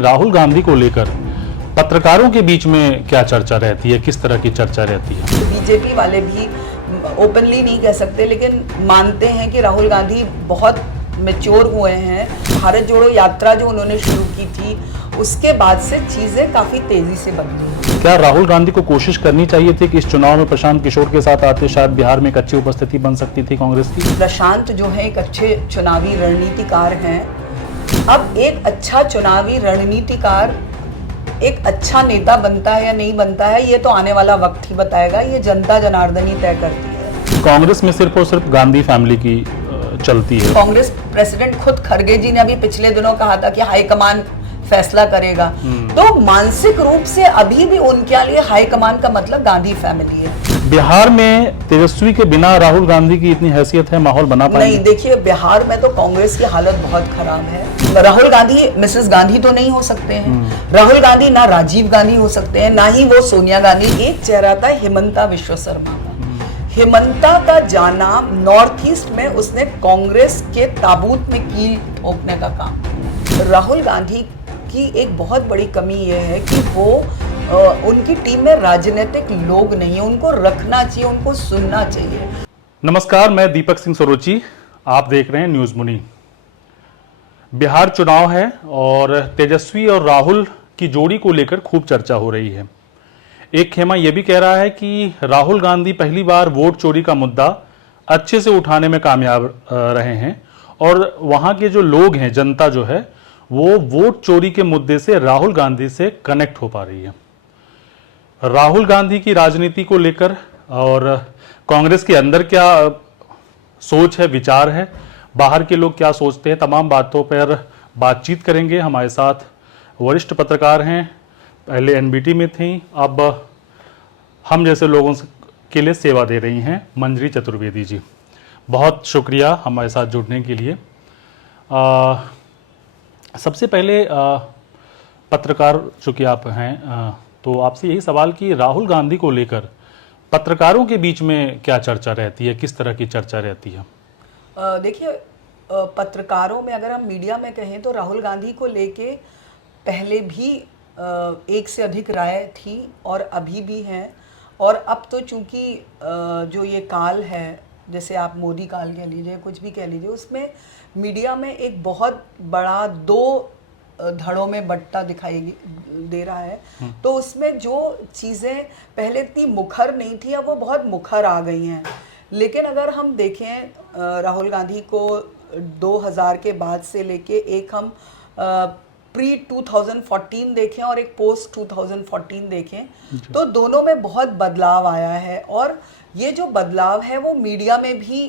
राहुल गांधी को लेकर पत्रकारों के बीच में क्या चर्चा रहती है, किस तरह की चर्चा रहती है? बीजेपी वाले भी ओपनली नहीं कह सकते, लेकिन मानते हैं कि राहुल गांधी बहुत मैच्योर हुए हैं। भारत जोड़ो यात्रा जो उन्होंने शुरू की थी, उसके बाद से चीजें काफी तेजी से बदली हैं। क्या राहुल गांधी को कोशिश करनी चाहिए थी कि इस चुनाव में प्रशांत किशोर के साथ आते शायद बिहार में एक अच्छी उपस्थिति बन सकती थी कांग्रेस की? प्रशांत जो है एक अच्छे चुनावी रणनीतिकार हैं। अब एक अच्छा चुनावी रणनीतिकार एक अच्छा नेता बनता है या नहीं बनता है, ये तो आने वाला वक्त ही बताएगा। ये जनता जनार्दन ही तय करती है। कांग्रेस में सिर्फ और सिर्फ गांधी फैमिली की चलती है। कांग्रेस प्रेसिडेंट खुद खरगे जी ने अभी पिछले दिनों कहा था कि हाईकमान फैसला करेगा। तो मानसिक रूप से अभी भी उनके लिए हाईकमान का मतलब गांधी फैमिली है। बिहार में तेजस्वी के बिना राहुल गांधी की इतनी हैसियत है, माहौल बना पाएंगे? नहीं, देखिए बिहार में तो कांग्रेस की हालत बहुत खराब है। राहुल गांधी मिसेस गांधी तो नहीं हो सकते हैं। राहुल गांधी ना राजीव गांधी हो सकते हैं, ना ही वो सोनिया गांधी। एक चेहरा था हिमंता विश्व शर्मा का। हिमंता का जाना नॉर्थ ईस्ट में उसने कांग्रेस के ताबूत में कील ठोकने का काम। राहुल गांधी की एक बहुत बड़ी कमी यह है कि वो उनकी टीम में राजनीतिक लोग नहीं है। उनको रखना चाहिए, उनको सुनना चाहिए। नमस्कार, मैं दीपक सिंह सरोची, आप देख रहे हैं न्यूज मुनी। बिहार चुनाव है और तेजस्वी और राहुल की जोड़ी को लेकर खूब चर्चा हो रही है। एक खेमा यह भी कह रहा है कि राहुल गांधी पहली बार वोट चोरी का मुद्दा अच्छे से उठाने में कामयाब रहे हैं और वहां के जो लोग हैं, जनता जो है, वो वोट चोरी के मुद्दे से राहुल गांधी से कनेक्ट हो पा रही है। राहुल गांधी की राजनीति को लेकर और कांग्रेस के अंदर क्या सोच है, विचार है, बाहर के लोग क्या सोचते हैं, तमाम बातों पर बातचीत करेंगे। हमारे साथ वरिष्ठ पत्रकार हैं, पहले एनबीटी में थी, अब हम जैसे लोगों के लिए सेवा दे रही हैं, मंजरी चतुर्वेदी जी। बहुत शुक्रिया हमारे साथ जुड़ने के लिए। सबसे पहले पत्रकार चूँकि आप हैं, तो आपसे यही सवाल कि राहुल गांधी को लेकर पत्रकारों के बीच में क्या चर्चा रहती है, किस तरह की चर्चा रहती है? देखिए, पत्रकारों में अगर हम मीडिया में कहें तो राहुल गांधी को लेके पहले भी एक से अधिक राय थी और अभी भी हैं। और अब तो चूंकि जो ये काल है, जैसे आप मोदी काल कह लीजिए, कुछ भी कह लीजिए, उसमें मीडिया में एक बहुत बड़ा दो धड़ों में बंटता दिखाई दे रहा है। तो उसमें जो चीज़ें पहले इतनी मुखर नहीं थी, अब वो बहुत मुखर आ गई हैं। लेकिन अगर हम देखें राहुल गांधी को 2000 के बाद से लेके एक हम प्री 2014 देखें और एक पोस्ट 2014 देखें, तो दोनों में बहुत बदलाव आया है। और ये जो बदलाव है वो मीडिया में भी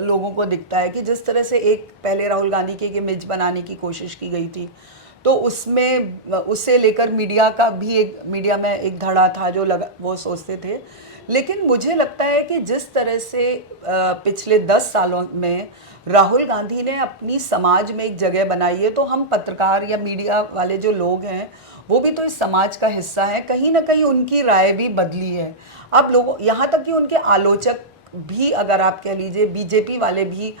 लोगों को दिखता है कि जिस तरह से एक पहले राहुल गांधी की एक इमेज बनाने की कोशिश की गई थी, तो उसमें उससे लेकर मीडिया का भी मीडिया में एक धड़ा था जो वो सोचते थे। लेकिन मुझे लगता है कि जिस तरह से पिछले 10 सालों में राहुल गांधी ने अपनी समाज में एक जगह बनाई है, तो हम पत्रकार या मीडिया वाले जो लोग हैं वो भी तो इस समाज का हिस्सा है। कहीं ना कहीं उनकी राय भी बदली है। अब लोगों, यहाँ तक कि उनके आलोचक भी, अगर आप कह लीजिए, बीजेपी वाले भी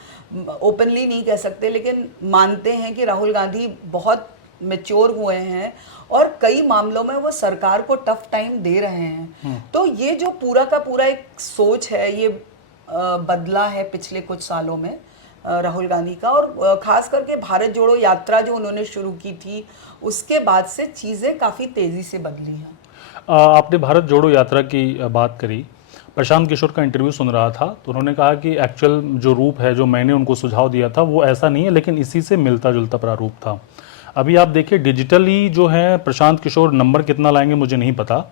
ओपनली नहीं कह सकते, लेकिन मानते हैं कि राहुल गांधी बहुत मैच्योर हुए हैं और कई मामलों में वो सरकार को टफ टाइम दे रहे हैं। तो ये जो पूरा का पूरा एक सोच है, ये बदला है पिछले कुछ सालों में राहुल गांधी का। और खास करके भारत जोड़ो यात्रा जो उन्होंने शुरू की थी, उसके बाद से चीज़ें काफ़ी तेज़ी से बदली हैं। आपने भारत जोड़ो यात्रा की बात करी, प्रशांत किशोर का इंटरव्यू सुन रहा था, तो उन्होंने कहा कि एक्चुअल जो रूप है, जो मैंने उनको सुझाव दिया था, वो ऐसा नहीं है, लेकिन इसी से मिलता जुलता प्रारूप था। अभी आप देखिए, डिजिटली जो है प्रशांत किशोर नंबर कितना लाएंगे मुझे नहीं पता,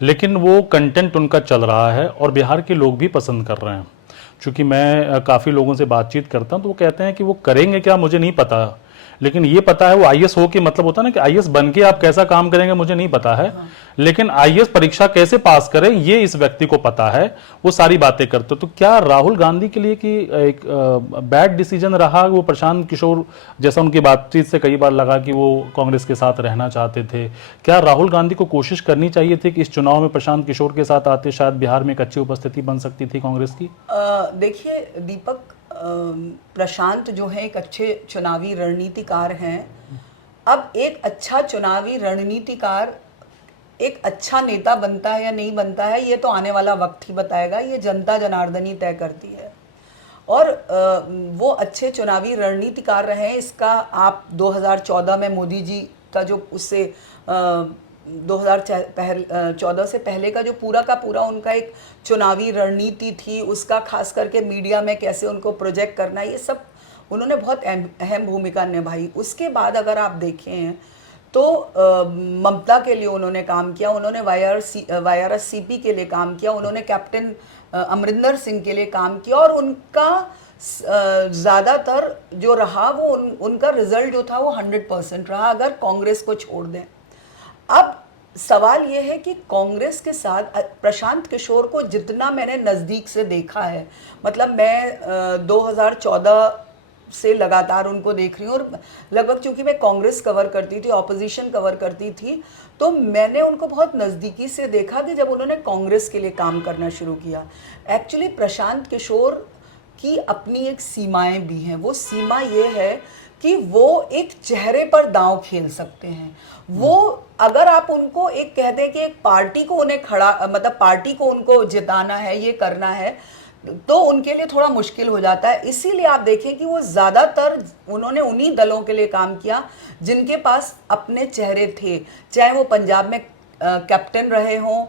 लेकिन वो कंटेंट उनका चल रहा है और बिहार के लोग भी पसंद कर रहे हैं। चूँकि मैं काफ़ी लोगों से बातचीत करता हूँ, तो वो कहते हैं कि वो करेंगे क्या मुझे नहीं पता, लेकिन ये पता है वो आईएएस हो के, मतलब होता है ना कि आईएएस बन के आप कैसा काम करेंगे मुझे नहीं पता है, लेकिन आईएएस परीक्षा कैसे पास करें ये इस व्यक्ति को पता है, वो सारी बातें करते। तो क्या राहुल गांधी के लिए कि एक बैड डिसीजन रहा वो प्रशांत किशोर, जैसा उनकी बातचीत से कई बार लगा कि वो कांग्रेस के साथ रहना चाहते थे, क्या राहुल गांधी को कोशिश करनी चाहिए थी कि इस चुनाव में प्रशांत किशोर के साथ आते शायद बिहार में एक अच्छी उपस्थिति बन सकती थी कांग्रेस की? देखिए दीपक, प्रशांत जो है एक अच्छे चुनावी रणनीतिकार हैं। अब एक अच्छा चुनावी रणनीतिकार एक अच्छा नेता बनता है या नहीं बनता है, ये तो आने वाला वक्त ही बताएगा, ये जनता जनार्दन ही तय करती है। और वो अच्छे चुनावी रणनीतिकार रहे, इसका आप 2014 में मोदी जी का जो उससे 2014 से पहले का जो पूरा का पूरा उनका एक चुनावी रणनीति थी, उसका खास करके मीडिया में कैसे उनको प्रोजेक्ट करना, ये सब उन्होंने बहुत अहम भूमिका निभाई। उसके बाद अगर आप देखें तो ममता के लिए उन्होंने काम किया, उन्होंने YRSCP के लिए काम किया, उन्होंने कैप्टन अमरिंदर सिंह के लिए काम किया, और उनका ज़्यादातर जो रहा वो उनका रिजल्ट जो था वो 100% रहा, अगर कांग्रेस को छोड़ दें। अब सवाल ये है कि कांग्रेस के साथ प्रशांत किशोर को जितना मैंने नज़दीक से देखा है, मतलब मैं 2014 से लगातार उनको देख रही हूँ, और लगभग चूंकि मैं कांग्रेस कवर करती थी, ऑपोजिशन कवर करती थी, तो मैंने उनको बहुत नज़दीकी से देखा कि जब उन्होंने कांग्रेस के लिए काम करना शुरू किया। एक्चुअली प्रशांत किशोर की अपनी एक सीमाएं भी हैं। वो सीमा ये है कि वो एक चेहरे पर दांव खेल सकते हैं। वो अगर आप उनको एक कहते हैं कि एक पार्टी को उन्हें मतलब पार्टी को उनको जिताना है, ये करना है, तो उनके लिए थोड़ा मुश्किल हो जाता है। इसीलिए आप देखें कि वो ज़्यादातर उन्होंने उन्हीं दलों के लिए काम किया जिनके पास अपने चेहरे थे, चाहे वो पंजाब में कैप्टन रहे हों,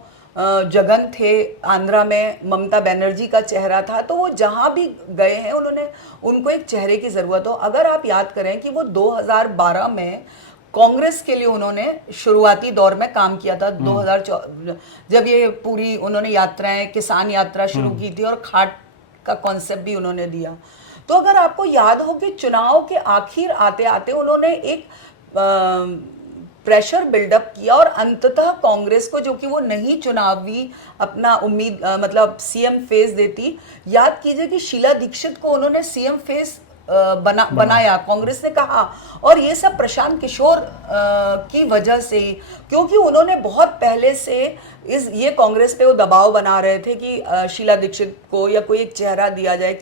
जगन थे, आंध्रा में ममता बनर्जी का चेहरा था, तो वो जहाँ भी गए हैं उन्होंने उनको एक चेहरे की ज़रूरत हो। अगर आप याद करें कि वो 2012 में कांग्रेस के लिए उन्होंने शुरुआती दौर में काम किया था, 2014 जब ये पूरी उन्होंने यात्राएं, किसान यात्रा शुरू की थी, और खाट का कॉन्सेप्ट भी उन्होंने दिया। तो अगर आपको याद हो कि चुनाव के आखिर आते आते उन्होंने एक प्रेशर बिल्डअप किया, और अंततः कांग्रेस को, जो कि वो नहीं चुनावी अपना उम्मीद मतलब सीएम फेस देती, याद कीजिए कि शीला दीक्षित को उन्होंने सीएम फेस बनाया, कांग्रेस ने कहा, और ये सब प्रशांत किशोर की वजह से, क्योंकि उन्होंने बहुत पहले से ये कांग्रेस पे वो दबाव बना रहे थे कि शीला दीक्षित को या कोई एक चेहरा दिया जाए,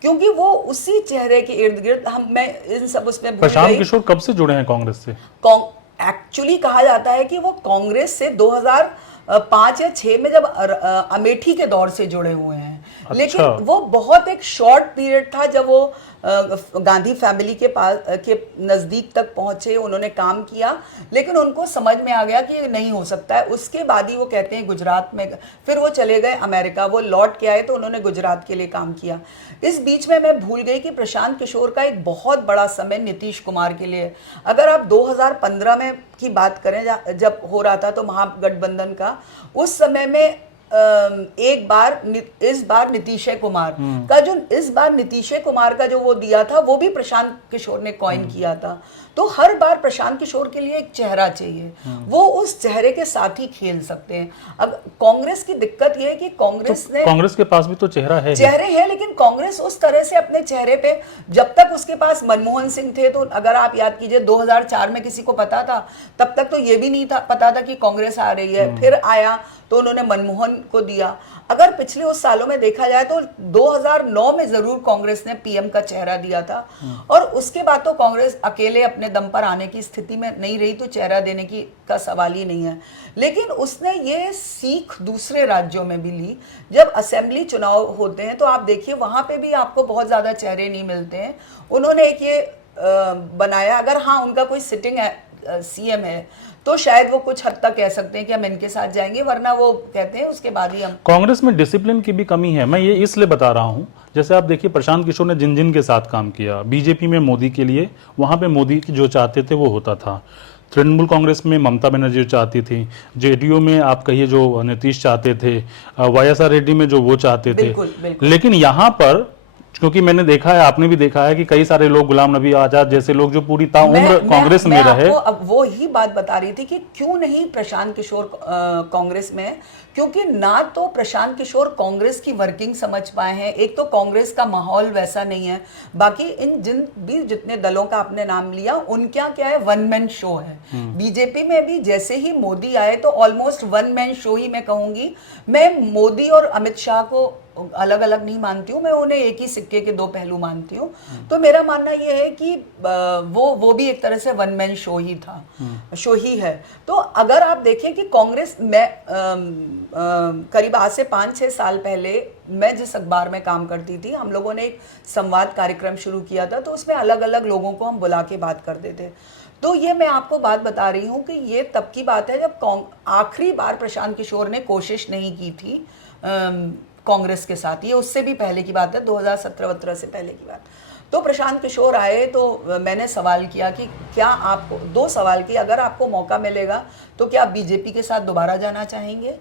क्योंकि वो उसी चेहरे के इर्द गिर्द मैं इन सब उसमें प्रशांत किशोर कब से जुड़े हैं कांग्रेस से? एक्चुअली कहा जाता है कि वो कांग्रेस से 2005 या 6 में जब अमेठी के दौर से जुड़े हुए हैं। अच्छा। लेकिन वो बहुत एक शॉर्ट पीरियड था जब वो गांधी फैमिली के पास के नज़दीक तक पहुंचे, उन्होंने काम किया, लेकिन उनको समझ में आ गया कि नहीं हो सकता है। उसके बाद ही वो कहते हैं गुजरात में, फिर वो चले गए अमेरिका, वो लौट के आए तो उन्होंने गुजरात के लिए काम किया। इस बीच में मैं भूल गई कि प्रशांत किशोर का एक बहुत बड़ा समय नीतीश कुमार के लिए, अगर आप 2015 में की बात करें जब हो रहा था तो महागठबंधन का, उस समय में इस बार नीतीश कुमार का जो वो दिया था, वो भी प्रशांत किशोर ने कॉइन किया था। तो हर बार प्रशांत किशोर के लिए एक चेहरा चाहिए, वो उस चेहरे के साथ ही खेल सकते हैं। अब कांग्रेस की दिक्कत ये है कि कांग्रेस के पास भी तो चेहरे हैं, लेकिन कांग्रेस उस तरह से अपने चेहरे पे, जब तक उसके पास मनमोहन सिंह थे, तो अगर आप याद कीजिए 2004 में किसी को पता था, तब तक तो ये भी नहीं था पता था कि कांग्रेस आ रही है। फिर आया तो उन्होंने मनमोहन को दिया। अगर पिछले उस सालों में देखा जाए तो 2009 में जरूर कांग्रेस ने पीएम का चेहरा दिया था, और उसके बाद तो कांग्रेस अकेले अपने दम पर आने की स्थिति में नहीं रही, तो चेहरा देने का सवाल ही नहीं है। लेकिन उसने ये सीख दूसरे राज्यों में भी ली। जब असेंबली चुनाव होते हैं तो आप देखिए वहां पे भी आपको बहुत ज्यादा चेहरे नहीं मिलते हैं। उन्होंने एक ये बनाया, अगर हाँ उनका कोई सिटिंग सीएम है तो शायद वो कुछ हद तक कह सकते हैं कि हम इनके साथ जाएंगे, वरना वो कहते हैं उसके बाद ही हम। कांग्रेस में डिसिप्लिन की भी कमी है, मैं ये इसलिए बता रहा हूं, जैसे आप देखिए प्रशांत किशोर ने जिन जिन के साथ काम किया, बीजेपी में मोदी के लिए, वहां पे मोदी जो चाहते थे वो होता था। तृणमूल कांग्रेस में ममता बनर्जी जो चाहती थी, जेडीयू में आप कहिए जो नीतीश चाहते थे, वाईएसआर रेड्डी में जो वो चाहते थे। बिल्कुल। लेकिन यहाँ पर, क्योंकि मैंने देखा है, आपने भी देखा है कि कई सारे लोग, गुलाम नबी आजाद जैसे लोग जो पूरी ताउम्र कांग्रेस में रहे। अब वो ही बात बता रही थी कि क्यों नहीं प्रशांत किशोर कांग्रेस में, क्योंकि ना तो प्रशांत किशोर कांग्रेस की वर्किंग समझ पाए हैं, एक तो कांग्रेस का माहौल वैसा नहीं है, बाकी इन जितने दलों का आपने नाम लिया उनका क्या है, वन मैन शो है। बीजेपी में भी जैसे ही मोदी आए तो ऑलमोस्ट वन मैन शो ही मैं कहूंगी। मैं मोदी और अमित शाह को अलग अलग नहीं मानती हूँ, मैं उन्हें एक ही सिक्के के दो पहलू मानती हूँ। तो मेरा मानना ये है कि वो भी एक तरह से वन मैन शो ही था, शो ही है। तो अगर आप देखें कि कांग्रेस में करीब आज से 5-6 साल पहले मैं जिस अखबार में काम करती थी, हम लोगों ने एक संवाद कार्यक्रम शुरू किया था, तो उसमें अलग अलग लोगों को हम बुला के बात करते थे। तो ये मैं आपको बात बता रही हूँ कि ये तब की बात है जब आखिरी बार प्रशांत किशोर ने कोशिश नहीं की थी कांग्रेस के साथ। ये उससे भी पहले की बात है, 2017-18 से पहले की बात। तो प्रशांत किशोर आए तो मैंने सवाल किया कि क्या आपको, 2 सवाल किए, अगर आपको मौका मिलेगा तो क्या आप बीजेपी के साथ दोबारा जाना चाहेंगे,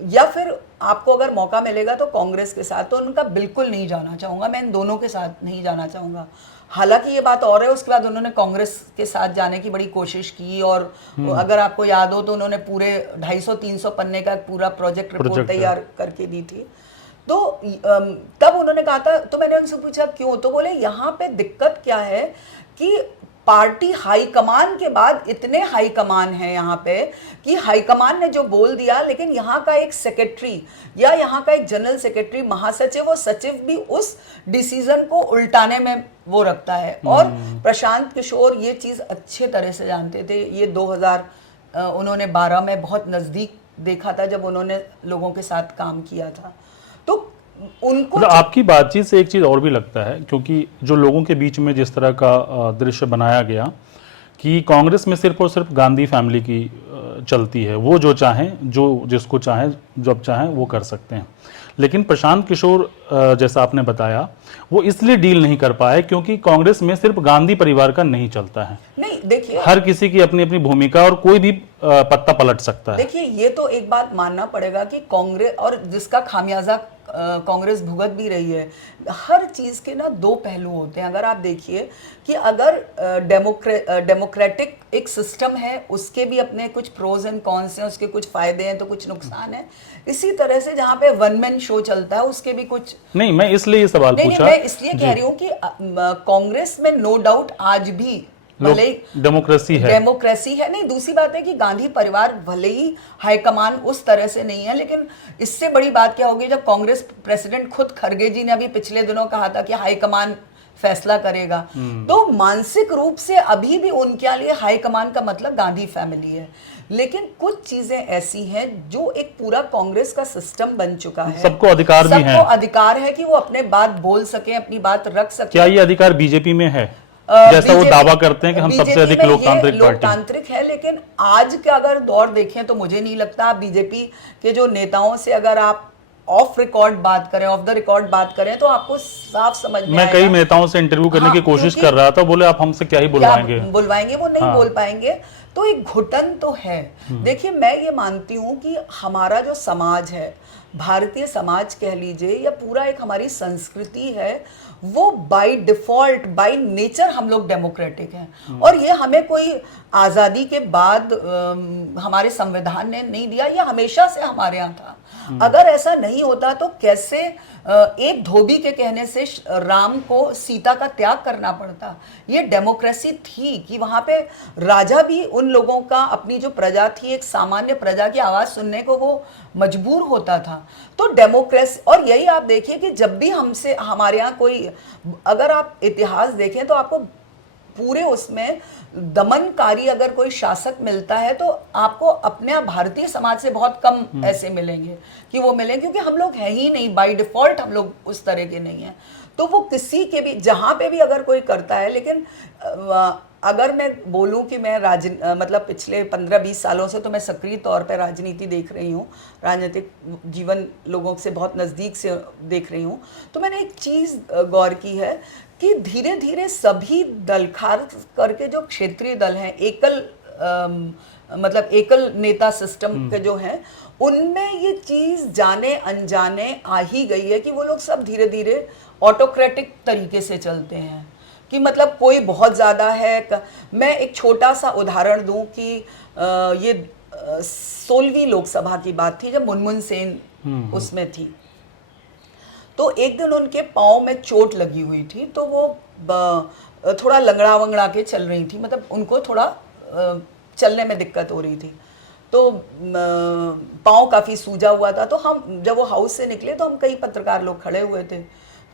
या फिर आपको अगर मौका मिलेगा तो कांग्रेस के साथ। तो उनका बिल्कुल नहीं जाना चाहूँगा, मैं इन दोनों के साथ नहीं जाना चाहूँगा। हालांकि ये बात और है, उसके बाद उन्होंने कांग्रेस के साथ जाने की बड़ी कोशिश की, और अगर आपको याद हो तो उन्होंने पूरे 250-300 पन्ने का पूरा प्रोजेक्ट रिपोर्ट तैयार करके दी थी। तो तब उन्होंने कहा था, तो मैंने उनसे पूछा क्यों, तो बोले यहाँ पे दिक्कत क्या है कि पार्टी हाईकमान के बाद इतने हाईकमान हैं यहाँ पे कि हाईकमान ने जो बोल दिया, लेकिन यहाँ का एक सेक्रेटरी या यहाँ का एक जनरल सेक्रेटरी, महासचिव और सचिव भी उस डिसीजन को उल्टाने में वो रखता है। और प्रशांत किशोर ये चीज़ अच्छे तरह से जानते थे। ये 2012 में बहुत नज़दीक देखा था जब उन्होंने लोगों के साथ काम किया था। तो उनको मतलब आपकी बातचीत से एक चीज़ और भी लगता है, क्योंकि जो लोगों के बीच में जिस तरह का दृश्य बनाया गया कि कांग्रेस में सिर्फ और सिर्फ गांधी फैमिली की चलती है, वो जो चाहें, जो जिसको चाहें, जब चाहें वो कर सकते हैं। लेकिन प्रशांत किशोर जैसा आपने बताया, वो इसलिए डील नहीं कर पाए क्योंकि कांग्रेस में सिर्फ गांधी परिवार का नहीं चलता है। नहीं, देखिए, हर किसी की अपनी अपनी भूमिका और कोई भी पत्ता पलट सकता है। देखिए, ये तो एक बात मानना पड़ेगा कि कांग्रेस, और जिसका खामियाजा कांग्रेस भुगत भी रही है, हर चीज़ के ना 2 पहलू होते हैं। अगर आप देखिए कि अगर डेमोक्रेटिक एक सिस्टम है, उसके भी अपने कुछ प्रोज एंड कॉन्स हैं, उसके कुछ फायदे हैं तो कुछ नुकसान है। इसी तरह से जहाँ पे वन मैन शो चलता है, उसके भी कुछ नहीं, मैं इसलिए ये सवाल पूछा, मैं इसलिए कह रही हूँ कि कांग्रेस में नो डाउट आज भी भले डेमोक्रेसी है, नहीं, दूसरी बात है कि गांधी परिवार भले ही हाईकमान उस तरह से नहीं है, लेकिन इससे बड़ी बात क्या होगी जब कांग्रेस प्रेसिडेंट खुद खरगे जी ने अभी पिछले दिनों कहा था कि हाईकमान फैसला करेगा। तो मानसिक रूप से अभी भी उनके लिए हाईकमान का मतलब गांधी फैमिली है। लेकिन कुछ चीजें ऐसी हैं जो एक पूरा कांग्रेस का सिस्टम बन चुका है, सबको अधिकार भी है, सबको अधिकार है कि वो अपने बात बोल सके, अपनी बात रख सके। क्या ये अधिकार बीजेपी में है? जैसा वो दावा करते हैं कि हम सबसे अधिक लोकतांत्रिक है, लेकिन आज का अगर दौर देखें तो मुझे नहीं लगता। बीजेपी के जो नेताओं से अगर आप ऑफ रिकॉर्ड बात करें, ऑफ द रिकॉर्ड बात करें, तो आपको साफ समझ में मैं कई नेताओं से इंटरव्यू करने की कोशिश कर रहा था, बोले आप हमसे क्या ही बुलवाएंगे, वो नहीं बोल पाएंगे। तो एक घुटन तो है। देखिए, मैं ये मानती हूँ कि हमारा जो समाज है, भारतीय समाज कह लीजिए, या पूरा एक हमारी संस्कृति है, वो बाय डिफॉल्ट, बाय नेचर हम लोग डेमोक्रेटिक हैं। और ये हमें कोई आज़ादी के बाद हमारे संविधान ने नहीं दिया, ये हमेशा से हमारे यहाँ था। अगर ऐसा नहीं होता तो कैसे एक धोबी के कहने से राम को सीता का त्याग करना पड़ता। ये डेमोक्रेसी थी कि वहाँ पे राजा भी उन लोगों का, अपनी जो प्रजा थी, एक सामान्य प्रजा की आवाज़ सुनने को वो मजबूर होता था। तो डेमोक्रेसी, और यही आप देखिए कि जब भी हमसे, हमारे यहाँ कोई, अगर आप इतिहास देखें तो आपको पूरे उसमें दमनकारी अगर कोई शासक मिलता है तो आपको अपने भारतीय समाज से बहुत कम ऐसे मिलेंगे कि वो मिलेंगे, क्योंकि हम लोग हैं ही नहीं, बाय डिफॉल्ट हम लोग उस तरह के नहीं हैं। तो वो किसी के भी, जहाँ पे भी अगर कोई करता है, लेकिन अगर मैं बोलूं कि मैं मतलब पिछले 15-20 सालों से तो मैं सक्रिय तौर पर राजनीति देख रही हूँ, राजनीतिक जीवन लोगों से बहुत नज़दीक से देख रही हूँ, तो मैंने एक चीज़ गौर की है कि धीरे धीरे सभी दल, खास करके जो क्षेत्रीय दल हैं, मतलब एकल नेता सिस्टम के जो हैं, उनमें ये चीज़ जाने अनजाने आ ही गई है कि वो लोग सब धीरे धीरे ऑटोक्रेटिक तरीके से चलते हैं। कि मतलब कोई बहुत ज़्यादा है। मैं एक छोटा सा उदाहरण दूं कि ये 16वीं लोकसभा की बात थी जब मुनमुन सेन उसमें थी। तो एक दिन उनके पाँव में चोट लगी हुई थी, तो वो थोड़ा लंगड़ा वंगड़ा के चल रही थी, मतलब उनको थोड़ा चलने में दिक्कत हो रही थी। तो पाँव काफ़ी सूजा हुआ था। तो हम जब वो हाउस से निकले तो हम कई पत्रकार लोग खड़े हुए थे,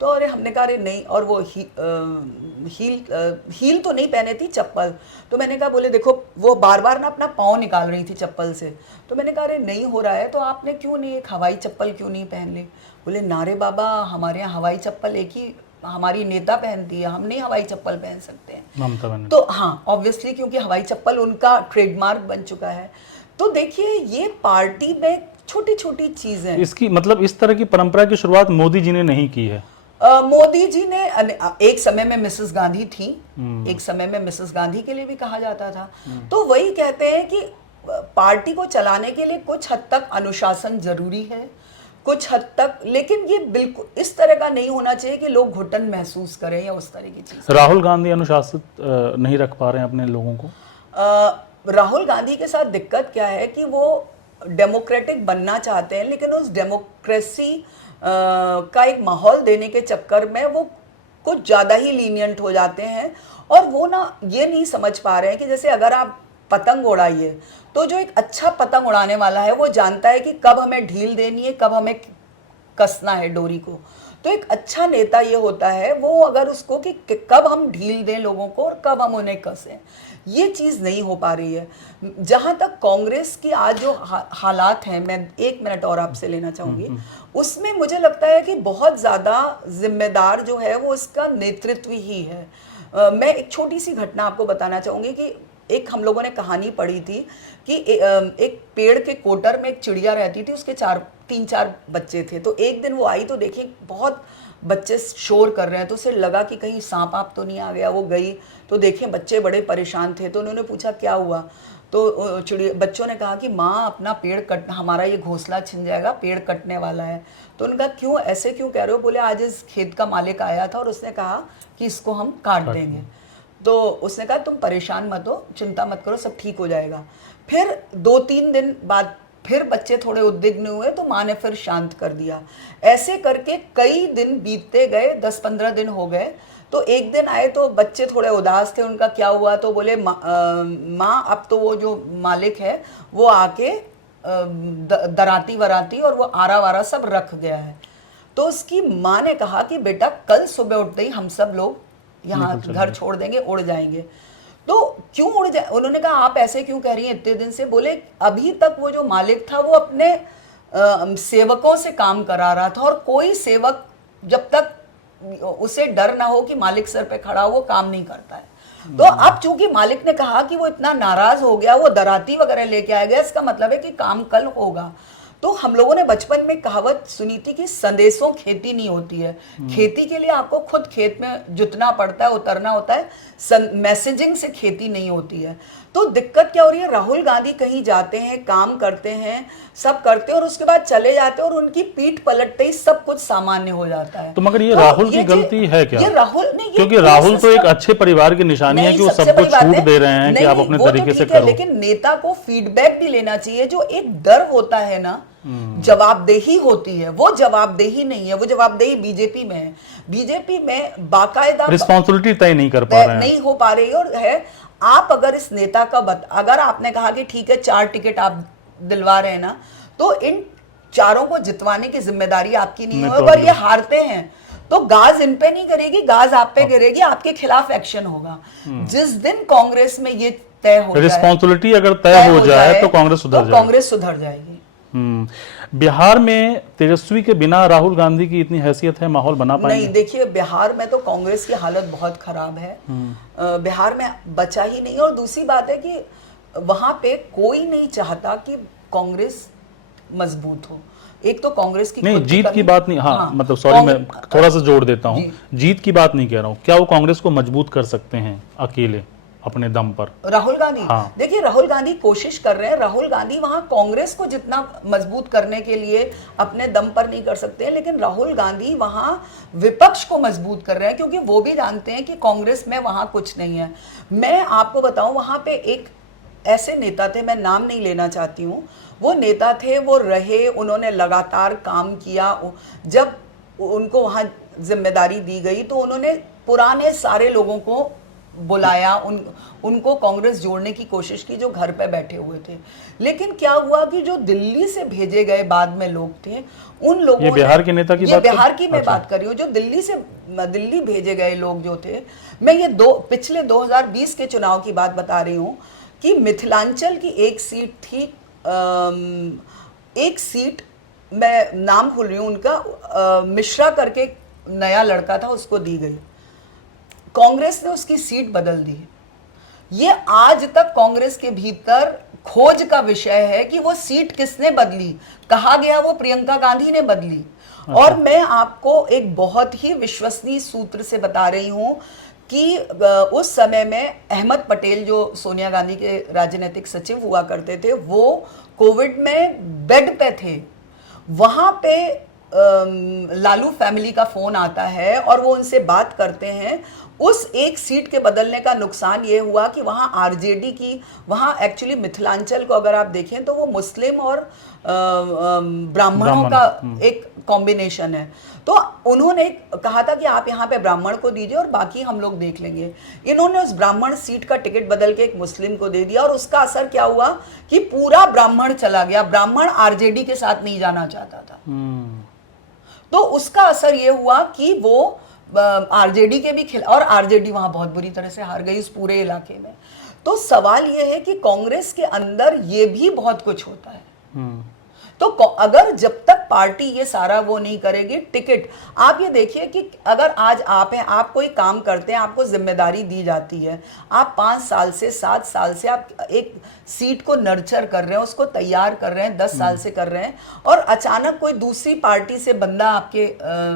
तो अरे हमने कहा अरे नहीं, और वो हील तो नहीं पहने थी, चप्पल। तो मैंने कहा, बोले देखो वो बार बार ना अपना पाँव निकाल रही थी चप्पल से। तो मैंने कहा अरे नहीं हो रहा है तो आपने क्यों नहीं एक हवाई चप्पल क्यों नहीं पहन ली? बोले नारे बाबा, हमारे यहाँ हवाई चप्पल एक ही हमारी नेता पहनती है, हम नहीं हवाई चप्पल पहन सकते हैं। ममता बनर्जी। तो हाँ, ऑब्वियसली क्योंकि हवाई चप्पल उनका ट्रेडमार्क बन चुका है। तो देखिए ये पार्टी में छोटी छोटी चीजें, इसकी मतलब इस तरह की परंपरा की शुरुआत मोदी जी ने नहीं की है। मोदी जी ने एक समय में मिसेस गांधी थी, एक समय में मिसेस गांधी के लिए भी कहा जाता था। तो वही कहते हैं कि पार्टी को चलाने के लिए कुछ हद तक अनुशासन जरूरी है, कुछ हद तक, लेकिन ये बिल्कुल इस तरह का नहीं होना चाहिए कि लोग घुटन महसूस करें या उस तरह की चीज। राहुल गांधी अनुशासित नहीं रख पा रहे हैं अपने लोगों को। राहुल गांधी के साथ दिक्कत क्या है कि वो डेमोक्रेटिक बनना चाहते हैं, लेकिन उस डेमोक्रेसी का एक माहौल देने के चक्कर में वो कुछ ज़्यादा ही लीनियंट हो जाते हैं। और वो ना ये नहीं समझ पा रहे हैं कि जैसे अगर आप पतंग उड़ाइए तो जो एक अच्छा पतंग उड़ाने वाला है वो जानता है कि कब हमें ढील देनी है, कब हमें कसना है डोरी को। तो एक अच्छा नेता ये होता है, वो अगर उसको कि कब हम ढील दें लोगों को और कब हम उन्हें कसें, ये चीज़ नहीं हो पा रही है। जहाँ तक कांग्रेस की आज जो हालात हैं, मैं 1 मिनट और आपसे लेना चाहूँगी, उसमें मुझे लगता है कि बहुत ज़्यादा जिम्मेदार जो है वो उसका नेतृत्व ही है। मैं एक छोटी सी घटना आपको बताना चाहूँगी कि एक हम लोगों ने कहानी पढ़ी थी कि एक पेड़ के कोटर में एक चिड़िया रहती थी, उसके 3-4 बच्चे थे। तो एक दिन वो आई तो देखी बहुत बच्चे शोर कर रहे हैं, तो उसे लगा कि कहीं सांप आप तो नहीं आ गया। वो गई तो देखे बच्चे बड़े परेशान थे, तो उन्होंने पूछा क्या हुआ। तो बच्चों ने कहा कि माँ अपना पेड़ कट, हमारा ये घोंसला छिन जाएगा, पेड़ कटने वाला है। तो उनका क्यों, ऐसे क्यों कह रहे हो? बोले आज इस खेत का मालिक आया था और उसने कहा कि इसको हम काट देंगे। तो उसने कहा तुम परेशान मत हो, चिंता मत करो, सब ठीक हो जाएगा। फिर 2-3 दिन बाद फिर बच्चे थोड़े उद्विग्न हुए तो माँ ने फिर शांत कर दिया। ऐसे करके कई दिन बीतते गए, 10-15 दिन हो गए। तो एक दिन आए तो बच्चे थोड़े उदास थे, उनका क्या हुआ? तो बोले माँ अब तो वो जो मालिक है वो आके दराती वराती और वो आरा वारा सब रख गया है। तो उसकी माँ ने कहा कि बेटा कल सुबह उठते ही हम सब लोग यहाँ घर छोड़ देंगे, उड़ जाएंगे। तो क्यों उड़ जाए? उन्होंने कहा आप ऐसे क्यों कह रही हैं इतने दिन से? बोले अभी तक वो जो मालिक था वो अपने सेवकों से काम करा रहा था, और कोई सेवक जब तक उसे डर ना हो कि मालिक सर पे खड़ा हो वो काम नहीं करता है। तो अब चूंकि मालिक ने कहा कि वो इतना नाराज हो गया, वो दराती वगैरह लेके आ गया, इसका मतलब है कि काम कल होगा। तो हम लोगों ने बचपन में कहावत सुनी थी कि संदेशों खेती नहीं होती है। खेती के लिए आपको खुद खेत में जुतना पड़ता है, उतरना होता है, मैसेजिंग से खेती नहीं होती है। तो दिक्कत क्या हो रही है? राहुल गांधी कहीं जाते हैं, काम करते हैं, सब करते हैं और उसके बाद चले जाते हैं और उनकी पीठ पलटते ही सब कुछ सामान्य हो जाता है। तो मगर ये राहुल की गलती है क्या? ये राहुल नहीं, क्योंकि राहुल तो एक अच्छे परिवार की निशानी है कि वो सबको छूट दे रहे हैं कि आप अपने तरीके से करो। लेकिन नेता को फीडबैक भी लेना चाहिए। जो एक डर होता है ना, जवाबदेही होती है, वो जवाबदेही नहीं है। वो जवाबदेही बीजेपी में है। बीजेपी में बाकायदा रिस्पॉन्सिबिलिटी तय नहीं कर पा रहे हैं, नहीं हो पा रही और है। आप अगर इस नेता का अगर आपने कहा कि ठीक है 4 टिकट आप दिलवा रहे हैं ना, तो इन चारों को जितवाने की जिम्मेदारी आपकी नहीं है। और ये हारते हैं तो गाज इन पे नहीं करेगी, गाज आप पे गिरेगी, आपके खिलाफ एक्शन होगा। जिस दिन कांग्रेस में ये तय हो जाए, रिस्पॉन्सिबिलिटी अगर तय हो जाए तो कांग्रेस सुधर जाएगी। बिहार में तेजस्वी के बिना राहुल गांधी की इतनी हैसियत है, माहौल बना पाएंगे? नहीं, देखिए बिहार में तो कांग्रेस की हालत बहुत खराब है। बिहार में बचा ही नहीं। और दूसरी बात है कि वहां पे कोई नहीं चाहता कि कांग्रेस मजबूत हो। एक तो कांग्रेस की नहीं, जीत की बात नहीं। हाँ, मतलब सॉरी, मैं थोड़ा सा जोड़ देता हूँ, जीत की बात नहीं कह रहा हूँ। क्या वो कांग्रेस को मजबूत कर सकते हैं अकेले अपने दम पर? राहुल गांधी, हाँ। देखिए राहुल गांधी कोशिश कर रहे हैं। राहुल गांधी वहां कांग्रेस को जितना मजबूत करने के लिए अपने दम पर नहीं कर सकते हैं, लेकिन राहुल गांधी वहां विपक्ष को मजबूत कर रहे हैं, क्योंकि वो भी जानते हैं कि कांग्रेस में वहां कुछ नहीं है। मैं आपको बताऊं, वहां पे एक ऐसे नेता थे, मैं नाम नहीं लेना चाहती हूँ, वो नेता थे, वो रहे, उन्होंने लगातार काम किया। जब उनको वहां जिम्मेदारी दी गई तो उन्होंने पुराने सारे लोगों को बुलाया, उनको कांग्रेस जोड़ने की कोशिश की जो घर पे बैठे हुए थे। लेकिन क्या हुआ कि जो दिल्ली से भेजे गए बाद में लोग थे, उन लोगों ये बिहार के नेता की ये बात कर- बिहार की मैं अच्छा। बात कर रही हूँ, जो दिल्ली भेजे गए लोग जो थे, मैं ये पिछले 2020 के चुनाव की बात बता रही हूँ कि मिथिलांचल की एक सीट थी, एक सीट, मैं नाम भूल रही हूँ उनका, मिश्रा करके नया लड़का था, उसको दी गई। कांग्रेस ने उसकी सीट बदल दी। ये आज तक कांग्रेस के भीतर खोज का विषय है कि वो सीट किसने बदली। कहा गया वो प्रियंका गांधी ने बदली। और मैं आपको एक बहुत ही विश्वसनीय सूत्र से बता रही हूं कि उस समय में अहमद पटेल जो सोनिया गांधी के राजनीतिक सचिव हुआ करते थे, वो कोविड में बेड पे थे। वहां पे लालू फैमिली का फोन आता है और वो उनसे बात करते हैं। उस एक सीट के बदलने का नुकसान ये हुआ कि वहाँ आरजेडी की, वहाँ एक्चुअली मिथिलांचल को अगर आप देखें तो वो मुस्लिम और ब्राह्मणों का एक कॉम्बिनेशन है। तो उन्होंने कहा था कि आप यहाँ पे ब्राह्मण को दीजिए और बाकी हम लोग देख लेंगे। इन्होंने उस ब्राह्मण सीट का टिकट बदल के एक मुस्लिम को दे दिया और उसका असर क्या हुआ कि पूरा ब्राह्मण चला गया। ब्राह्मण आरजेडी के साथ नहीं जाना चाहता था। तो उसका असर ये हुआ कि वो आरजेडी के भी और आरजेडी वहां बहुत बुरी तरह से हार गई उस पूरे इलाके में। तो सवाल ये है कि कांग्रेस के अंदर ये भी बहुत कुछ होता है। तो अगर जब तक पार्टी ये सारा वो नहीं करेगी, टिकट, आप ये देखिए कि अगर आज आप हैं, आप कोई काम करते हैं, आपको जिम्मेदारी दी जाती है, आप 5 साल से 7 साल से आप एक सीट को नर्चर कर रहे हैं, उसको तैयार कर रहे हैं, 10 साल से कर रहे हैं, और अचानक कोई दूसरी पार्टी से बंदा आपके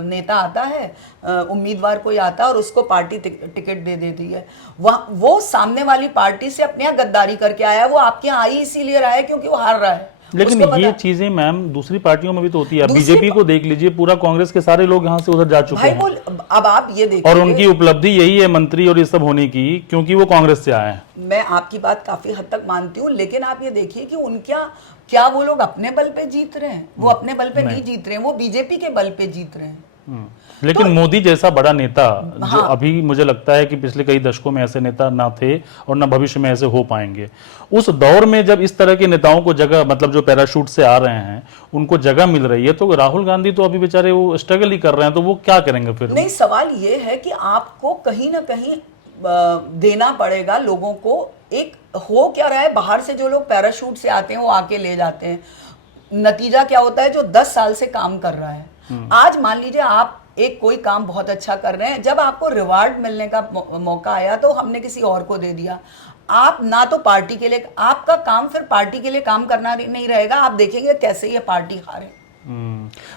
नेता आता है, उम्मीदवार कोई आता है और उसको पार्टी टिकट दे देती है। वो सामने वाली पार्टी से अपने यहाँ गद्दारी करके आया है। वो आपके यहाँ आई इसीलिए रहा है क्योंकि वो हार रहा है। लेकिन ये चीजें मैम दूसरी पार्टियों में भी तो होती है। बीजेपी को देख लीजिए, पूरा कांग्रेस के सारे लोग यहाँ से उधर जा चुके हैं। अब आप ये देखिए, और उनकी उपलब्धि यही है मंत्री और ये सब होने की, क्योंकि वो कांग्रेस से आए हैं। मैं आपकी बात काफी हद तक मानती हूँ, लेकिन आप ये देखिए कि उनका क्या वो लोग अपने बल पे जीत रहे हैं? वो अपने बल पे नहीं जीत रहे हैं, वो बीजेपी के बल पे जीत रहे हैं। लेकिन मोदी जैसा बड़ा नेता, जो अभी मुझे लगता है कि पिछले कई दशकों में ऐसे नेता ना थे और ना भविष्य में ऐसे हो पाएंगे, उस दौर में जब इस तरह के नेताओं को जगह, मतलब जो पैराशूट से आ रहे हैं उनको जगह मिल रही है, तो राहुल गांधी तो अभी बेचारे वो स्ट्रगल ही कर रहे हैं, तो वो क्या करेंगे फिर? नहीं, सवाल ये है कि आपको कहीं ना कहीं देना पड़ेगा लोगों को। एक हो क्या रहा है, बाहर से जो लोग पैराशूट से आते हैं वो आके ले जाते हैं। नतीजा क्या होता है? जो 10 साल से काम कर रहा है, आज मान लीजिए आप एक कोई काम बहुत अच्छा कर रहे हैं, जब आपको रिवार्ड मिलने का मौका आया तो हमने किसी और को दे दिया। आप ना तो पार्टी के लिए, आपका काम फिर पार्टी के लिए काम करना नहीं रहेगा। आप देखेंगे कैसे ये पार्टी हारे।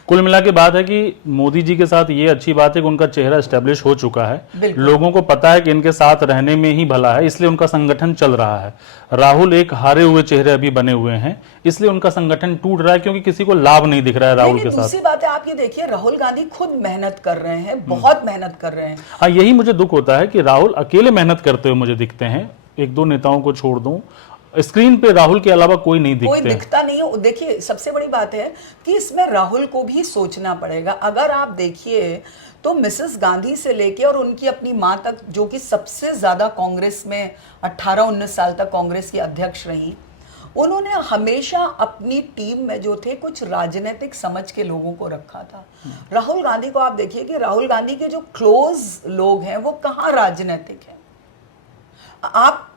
कुल मिला के बात है कि मोदी जी के साथ ये अच्छी बात है कि उनका चेहरा एस्टेब्लिश हो चुका है, लोगों को पता है कि इनके साथ रहने में ही भला है, इसलिए उनका संगठन चल रहा है। राहुल एक हारे हुए चेहरे अभी बने हुए हैं, इसलिए उनका संगठन टूट रहा है, क्योंकि किसी को लाभ नहीं दिख रहा है राहुल के साथ। दूसरी बात है, आप ये देखिए, राहुल गांधी खुद मेहनत कर रहे हैं, बहुत मेहनत कर रहे हैं। हाँ, यही मुझे दुख होता है कि राहुल अकेले मेहनत करते हुए मुझे दिखते हैं। एक दो नेताओं को छोड़ दूं, स्क्रीन पे राहुल के अलावा कोई नहीं दिखते, कोई दिखता नहीं है। देखिए, सबसे बड़ी बात है कि इसमें राहुल को भी सोचना पड़ेगा। अगर आप देखिए तो मिसेस गांधी से लेके और उनकी अपनी मां तक, जो कि सबसे ज्यादा कांग्रेस में 18-19 साल तक कांग्रेस की अध्यक्ष रही, उन्होंने हमेशा अपनी टीम में जो थे कुछ राजनीतिक समझ के लोगों को रखा था। राहुल गांधी को आप देखिए कि राहुल गांधी के जो क्लोज लोग हैं वो कहाँ राजनीतिक हैं। आप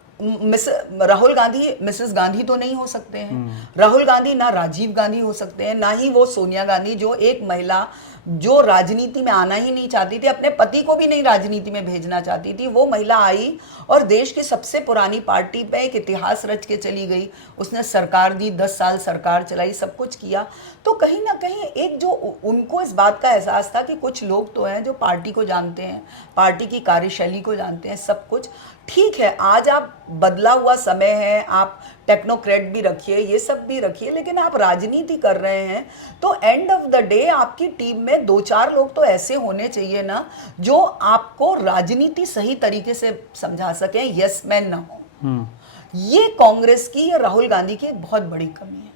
राहुल गांधी मिसेस गांधी तो नहीं हो सकते हैं। राहुल गांधी ना राजीव गांधी हो सकते हैं, ना ही वो सोनिया गांधी, जो एक महिला जो राजनीति में आना ही नहीं चाहती थी, अपने पति को भी नहीं राजनीति में भेजना चाहती थी। वो महिला आई और देश की सबसे पुरानी पार्टी पे एक इतिहास रच के चली गई। उसने सरकार दी, 10 साल सरकार चलाई, सब कुछ किया। तो कहीं ना कहीं एक जो उनको इस बात का एहसास था कि कुछ लोग तो हैं जो पार्टी को जानते हैं, पार्टी की कार्यशैली को जानते हैं, सब कुछ ठीक है। आज आप बदला हुआ समय है, आप टेक्नोक्रेट भी रखिए, ये सब भी रखिए, लेकिन आप राजनीति कर रहे हैं तो एंड ऑफ द डे आपकी टीम में 2-4 लोग तो ऐसे होने चाहिए ना जो आपको राजनीति सही तरीके से समझा सकें, यस मैन ना हो। ये कांग्रेस की या राहुल गांधी की एक बहुत बड़ी कमी है।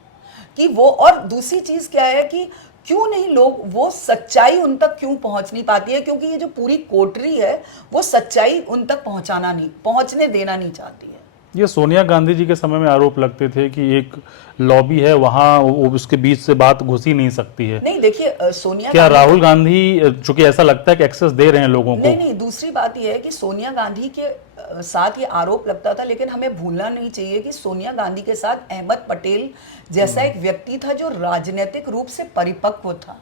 कि वो, और दूसरी चीज क्या है कि क्यों नहीं लोग, वो सच्चाई उन तक क्यों पहुंच नहीं पाती है, क्योंकि ये जो पूरी कोटरी है वो सच्चाई उन तक पहुंचने देना नहीं चाहती है। ये सोनिया गांधी जी के समय में आरोप लगते थे कि एक लॉबी है वहाँ, उसके बीच से बात घुस ही नहीं सकती है। नहीं देखिए, सोनिया क्या गांधी, राहुल गांधी, चूंकि ऐसा लगता है कि एक्सेस दे रहे हैं लोगों को? नहीं, दूसरी बात यह है कि सोनिया गांधी के साथ ये आरोप लगता था, लेकिन हमें भूलना नहीं चाहिए कि सोनिया गांधी के साथ अहमद पटेल जैसा एक व्यक्ति था जो राजनीतिक रूप से परिपक्व था।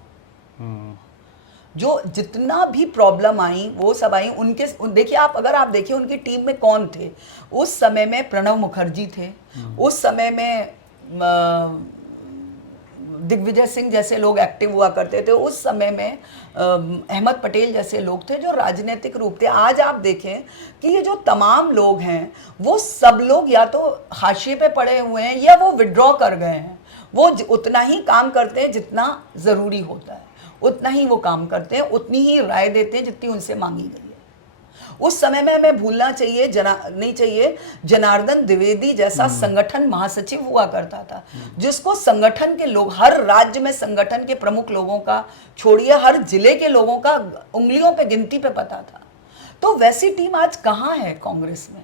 जो जितना भी प्रॉब्लम आई वो सब आई उनके, देखिए आप, अगर आप देखिए उनकी टीम में कौन थे उस समय में, प्रणब मुखर्जी थे उस समय में, दिग्विजय सिंह जैसे लोग एक्टिव हुआ करते थे उस समय में, अहमद पटेल जैसे लोग थे जो राजनीतिक रूप थे। आज आप देखें कि ये जो तमाम लोग हैं वो सब लोग या तो हाशिए पे पड़े हुए हैं या वो विड्रॉ कर गए हैं। वो उतना ही काम करते हैं जितना ज़रूरी होता है, उतना ही वो काम करते हैं, उतनी ही राय देते हैं जितनी उनसे मांगी गई है। उस समय में हमें भूलना चाहिए, नहीं चाहिए, जनार्दन द्विवेदी जैसा संगठन महासचिव हुआ करता था, जिसको संगठन के लोग, हर राज्य में संगठन के प्रमुख लोगों का छोड़िए, हर जिले के लोगों का उंगलियों पे गिनती पे पता था। तो वैसी टीम आज कहाँ है कांग्रेस में?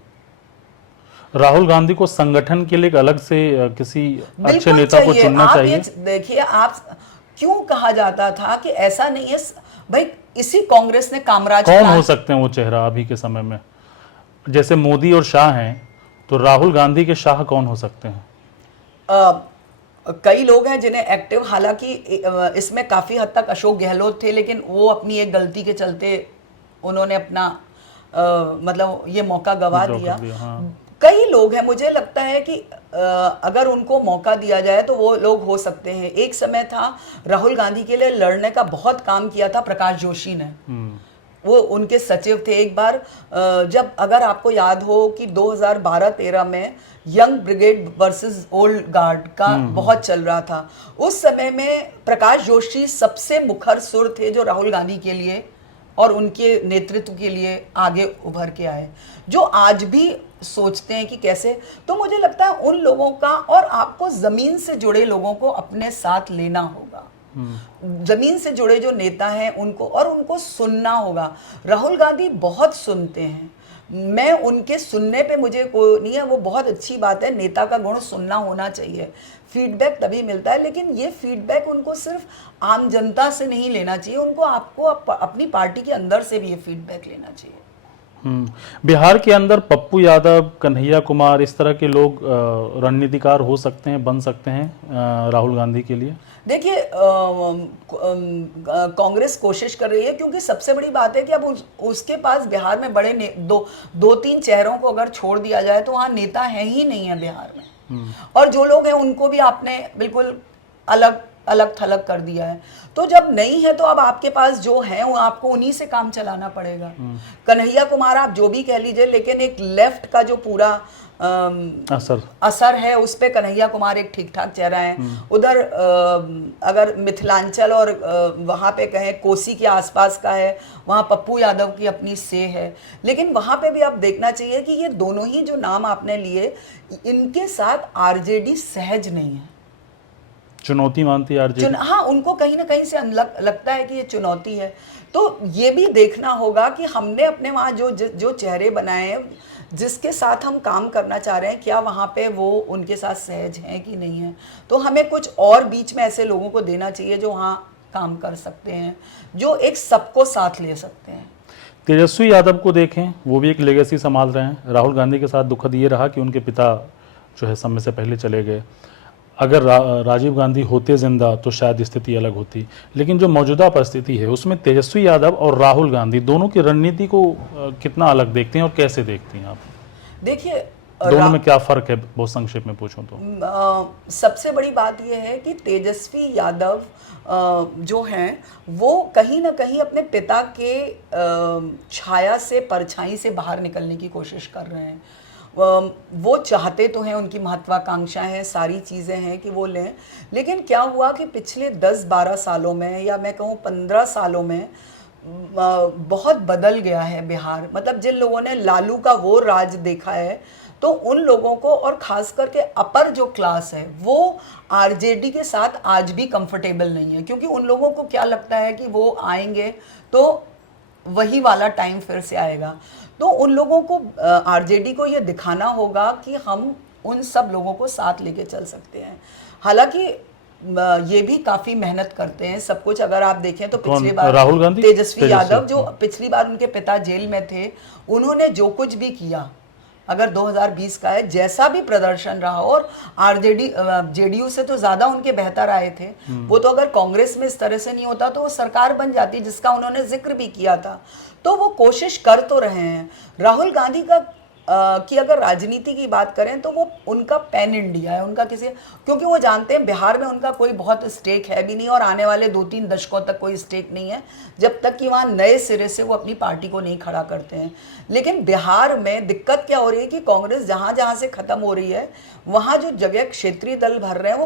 राहुल गांधी को संगठन के लिए एक अलग से किसी अच्छे नेता को चुनना चाहिए। देखिए, आप क्यों कहा जाता था कि ऐसा नहीं है भाई, इसी कांग्रेस ने कामराज, कौन हो सकते हैं वो चेहरा अभी के समय में? जैसे मोदी और शाह हैं, तो राहुल गांधी के शाह कौन हो सकते हैं? कई लोग हैं जिन्हें एक्टिव, हालांकि इसमें काफी हद तक अशोक गहलोत थे, लेकिन वो अपनी एक गलती के चलते उन्होंने अपना मतलब ये मौका गवा दिया। हाँ। कई लोग हैं, मुझे लगता है कि अगर उनको मौका दिया जाए तो वो लोग हो सकते हैं। एक समय था, राहुल गांधी के लिए लड़ने का बहुत काम किया था प्रकाश जोशी ने, वो उनके सचिव थे। एक बार जब, अगर आपको याद हो कि 2012-13 में young brigade versus old guard का बहुत चल रहा था, उस समय में प्रकाश जोशी सबसे मुखर सुर थे जो राहुल गांधी के लिए और उनके नेतृत्व के लिए आगे उभर के आए, जो आज भी सोचते हैं कि कैसे। तो मुझे लगता है उन लोगों का, और आपको जमीन से जुड़े लोगों को अपने साथ लेना होगा, जमीन से जुड़े जो नेता हैं उनको, और उनको सुनना होगा। राहुल गांधी बहुत सुनते हैं, मैं उनके सुनने पे मुझे कोई नहीं है, वो बहुत अच्छी बात है, नेता का गुण सुनना होना चाहिए, फीडबैक तभी मिलता है। लेकिन ये फीडबैक उनको सिर्फ आम जनता से नहीं लेना चाहिए, उनको आपको अपनी पार्टी के अंदर से भी ये फीडबैक लेना चाहिए। बिहार के अंदर पप्पू यादव, कन्हैया कुमार, इस तरह के लोग रणनीतिकार हो सकते हैं, बन सकते हैं राहुल गांधी के लिए? देखिए, कांग्रेस कोशिश कर रही है, क्योंकि सबसे बड़ी बात है कि अब उसके पास बिहार में बड़े दो तीन चेहरों को अगर छोड़ दिया जाए तो वहाँ नेता है ही नहीं है बिहार में। और जो लोग हैं उनको भी आपने बिल्कुल अलग थलग कर दिया है। तो जब नहीं है तो अब आपके पास जो है वो आपको उन्हीं से काम चलाना पड़ेगा। कन्हैया कुमार आप जो भी कह लीजिए, लेकिन एक लेफ्ट का जो पूरा असर है उस पे कन्हैया कुमार एक ठीक ठाक चेहरा है। उधर अगर मिथिलांचल और वहाँ पे कहें कोसी के आसपास का है, वहाँ पप्पू यादव की अपनी से है। लेकिन वहाँ पे भी आप देखना चाहिए कि ये दोनों ही जो नाम आपने लिए, इनके साथ आरजेडी सहज नहीं है, चुनौती मानती है आरजेडी। हाँ, उनको कहीं ना कहीं से लगता है कि ये चुनौती है। तो ये भी देखना होगा कि हमने अपने वहाँ जो चेहरे बनाए हैं, जिसके साथ हम काम करना चाह रहे हैं, क्या वहाँ पे वो उनके साथ सहज हैं कि नहीं है। तो हमें कुछ और बीच में ऐसे लोगों को देना चाहिए जो वहाँ काम कर सकते हैं, जो एक सबको साथ ले सकते हैं। तेजस्वी यादव को देखें, वो भी एक लेगेसी संभाल रहे हैं। राहुल गांधी के साथ दुखद ये रहा कि उनके पिता जो है समय से पहले चले गए। अगर राजीव गांधी होते जिंदा तो शायद स्थिति अलग होती, लेकिन जो मौजूदा परिस्थिति है उसमें तेजस्वी यादव और राहुल गांधी दोनों की रणनीति को कितना अलग देखते हैं और कैसे देखती हैं आप? देखिए, दोनों में क्या फर्क है, बहुत संक्षेप में पूछूं तो? सबसे बड़ी बात यह है कि तेजस्वी यादव जो हैं वो कहीं ना कहीं अपने पिता के छाया से, परछाई से बाहर निकलने की कोशिश कर रहे हैं। वो चाहते तो हैं, उनकी महत्वाकांक्षा है, सारी चीज़ें हैं कि वो लें, लेकिन क्या हुआ कि पिछले 10-12 सालों में, या मैं कहूँ 15 सालों में बहुत बदल गया है बिहार। मतलब जिन लोगों ने लालू का वो राज देखा है, तो उन लोगों को, और खास करके अपर जो क्लास है, वो आरजेडी के साथ आज भी कंफर्टेबल नहीं है, क्योंकि उन लोगों को क्या लगता है कि वो आएंगे तो वही वाला टाइम फिर से आएगा। तो उन लोगों को, आरजेडी को ये दिखाना होगा कि हम उन सब लोगों को साथ लेके चल सकते हैं। हालांकि ये भी काफी मेहनत करते हैं सब कुछ। अगर आप देखें तो पिछली बार राहुल गांधी, तेजस्वी यादव, जो पिछली बार उनके पिता जेल में थे, उन्होंने जो कुछ भी किया, अगर 2020 का है, जैसा भी प्रदर्शन रहा, और आरजेडी जेडीयू से तो ज्यादा उनके बेहतर आए थे, वो तो अगर कांग्रेस में इस तरह से नहीं होता तो वो सरकार बन जाती, जिसका उन्होंने जिक्र भी किया था। तो वो कोशिश कर तो रहे हैं। राहुल गांधी का कि अगर राजनीति की बात करें तो वो, उनका पैन इंडिया है, उनका किसी, क्योंकि वो जानते हैं बिहार में उनका कोई बहुत स्टेक है भी नहीं, और आने वाले 2-3 दशकों तक कोई स्टेक नहीं है, जब तक कि वहाँ नए सिरे से वो अपनी पार्टी को नहीं खड़ा करते हैं। लेकिन बिहार में दिक्कत क्या हो रही है कि कांग्रेस जहाँ जहाँ से खत्म हो रही है, वहाँ जो जगह क्षेत्रीय दल भर रहे हैं,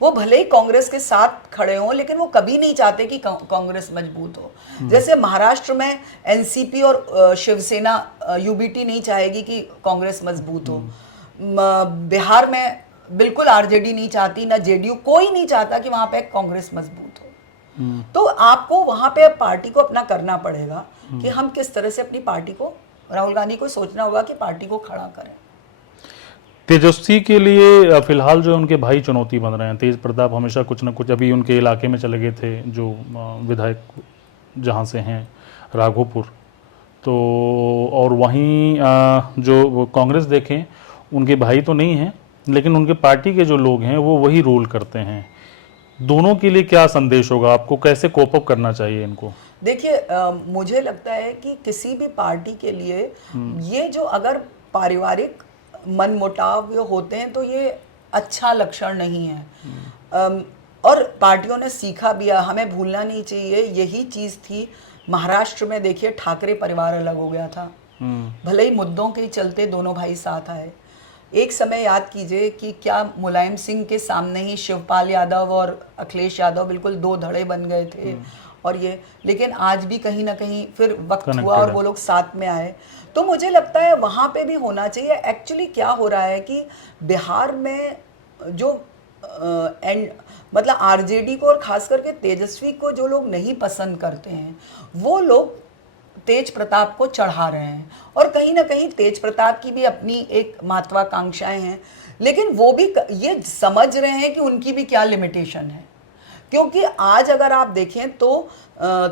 वो भले ही कांग्रेस के साथ खड़े हों, लेकिन वो कभी नहीं चाहते कि कांग्रेस मजबूत हो। जैसे महाराष्ट्र में एनसीपी और शिवसेना, यूबीटी नहीं चाहेगी कि कांग्रेस मजबूत हो। बिहार में बिल्कुल आरजेडी नहीं चाहती, ना जेडीयू, कोई नहीं चाहता कि वहां पे कांग्रेस मजबूत हो। तो आपको वहां पे पार्टी को अपना करना पड़ेगा कि हम किस तरह से अपनी पार्टी को, राहुल गांधी को सोचना होगा कि पार्टी को खड़ा करें। तेजस्वी के लिए फिलहाल जो उनके भाई चुनौती बन रहे हैं। तेज प्रताप हमेशा कुछ न कुछ, अभी उनके इलाके में चले गए थे, जो विधायक जहाँ से हैं, राघोपुर, तो और वहीं जो कांग्रेस देखें, उनके भाई तो नहीं हैं, लेकिन उनके पार्टी के जो लोग हैं वो वही रोल करते हैं। दोनों के लिए क्या संदेश होगा आपको, कैसे कोप अप करना चाहिए इनको? देखिए, मुझे लगता है कि किसी भी पार्टी के लिए ये जो अगर पारिवारिक मनमुटाव होते हैं तो ये अच्छा लक्षण नहीं है। और पार्टियों ने सीखा भी है, हमें भूलना नहीं चाहिए। यही चीज़ थी महाराष्ट्र में, देखिए ठाकरे परिवार अलग हो गया था, भले ही मुद्दों के चलते दोनों भाई साथ आए। एक समय याद कीजिए कि क्या मुलायम सिंह के सामने ही शिवपाल यादव और अखिलेश यादव बिल्कुल दो धड़े बन गए थे, और ये, लेकिन आज भी कहीं ना कहीं फिर वक्त हुआ और वो लोग साथ में आए। तो मुझे लगता है वहाँ पे भी होना चाहिए। एक्चुअली क्या हो रहा है कि बिहार में जो मतलब आरजेडी को और खास करके तेजस्वी को जो लोग नहीं पसंद करते हैं, वो लोग तेज प्रताप को चढ़ा रहे हैं, और कहीं ना कहीं तेज प्रताप की भी अपनी एक महत्वाकांक्षाएं हैं, लेकिन वो भी ये समझ रहे हैं कि उनकी भी क्या लिमिटेशन है। क्योंकि आज अगर आप देखें तो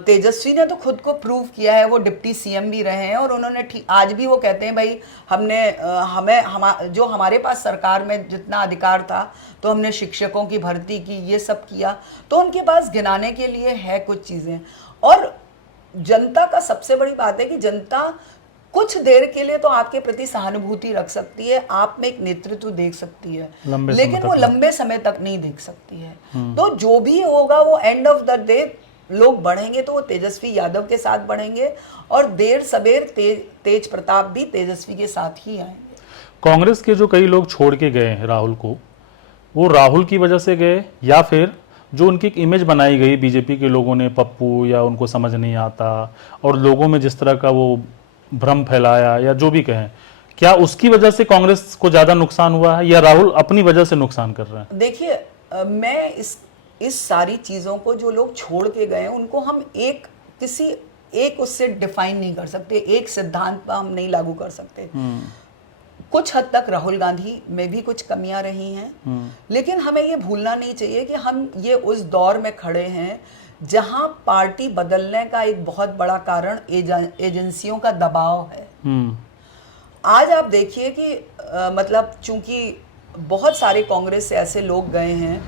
तेजस्वी ने तो खुद को प्रूव किया है, वो डिप्टी सीएम भी रहे हैं, और उन्होंने आज भी वो कहते हैं भाई जो हमारे पास सरकार में जितना अधिकार था तो हमने शिक्षकों की भर्ती की, ये सब किया। तो उनके पास गिनाने के लिए है कुछ चीज़ें। और जनता का सबसे बड़ी बात है कि जनता कुछ देर के लिए तो आपके प्रति सहानुभूति रख सकती है, आप में एक नेतृत्व देख सकती है, लेकिन वो लंबे समय तक नहीं देख सकती है। तो जो भी होगा वो एंड ऑफ द डे लोग बढ़ेंगे तो वो तेजस्वी यादव के साथ बढ़ेंगे, और देर सबेर तेज प्रताप भी तेजस्वी के साथ ही आएंगे। कांग्रेस के जो कई लोग छोड़ के गए हैं राहुल को, वो राहुल की वजह से गए, या फिर जो उनकी एक इमेज बनाई गई बीजेपी के लोगों ने, पप्पू या उनको समझ नहीं आता, और लोगों में जिस तरह का वो भ्रम फैलाया या जो भी कहें, क्या उसकी वजह से कांग्रेस को ज्यादा नुकसान हुआ है, या राहुल अपनी वजह से नुकसान कर रहे हैं? देखिए, मैं इस सारी चीज़ों को, जो लोग छोड़ के गए उनको हम किसी एक उससे डिफाइन नहीं कर सकते, एक सिद्धांत पर हम नहीं लागू कर सकते। कुछ हद तक राहुल गांधी में भी कुछ कमियां रही हैं, लेकिन हमें ये भूलना नहीं चाहिए कि हम ये उस दौर में खड़े हैं जहां पार्टी बदलने का एक बहुत बड़ा कारण एजेंसियों का दबाव है। आज आप देखिए कि मतलब चूंकि बहुत सारे कांग्रेस से ऐसे लोग गए हैं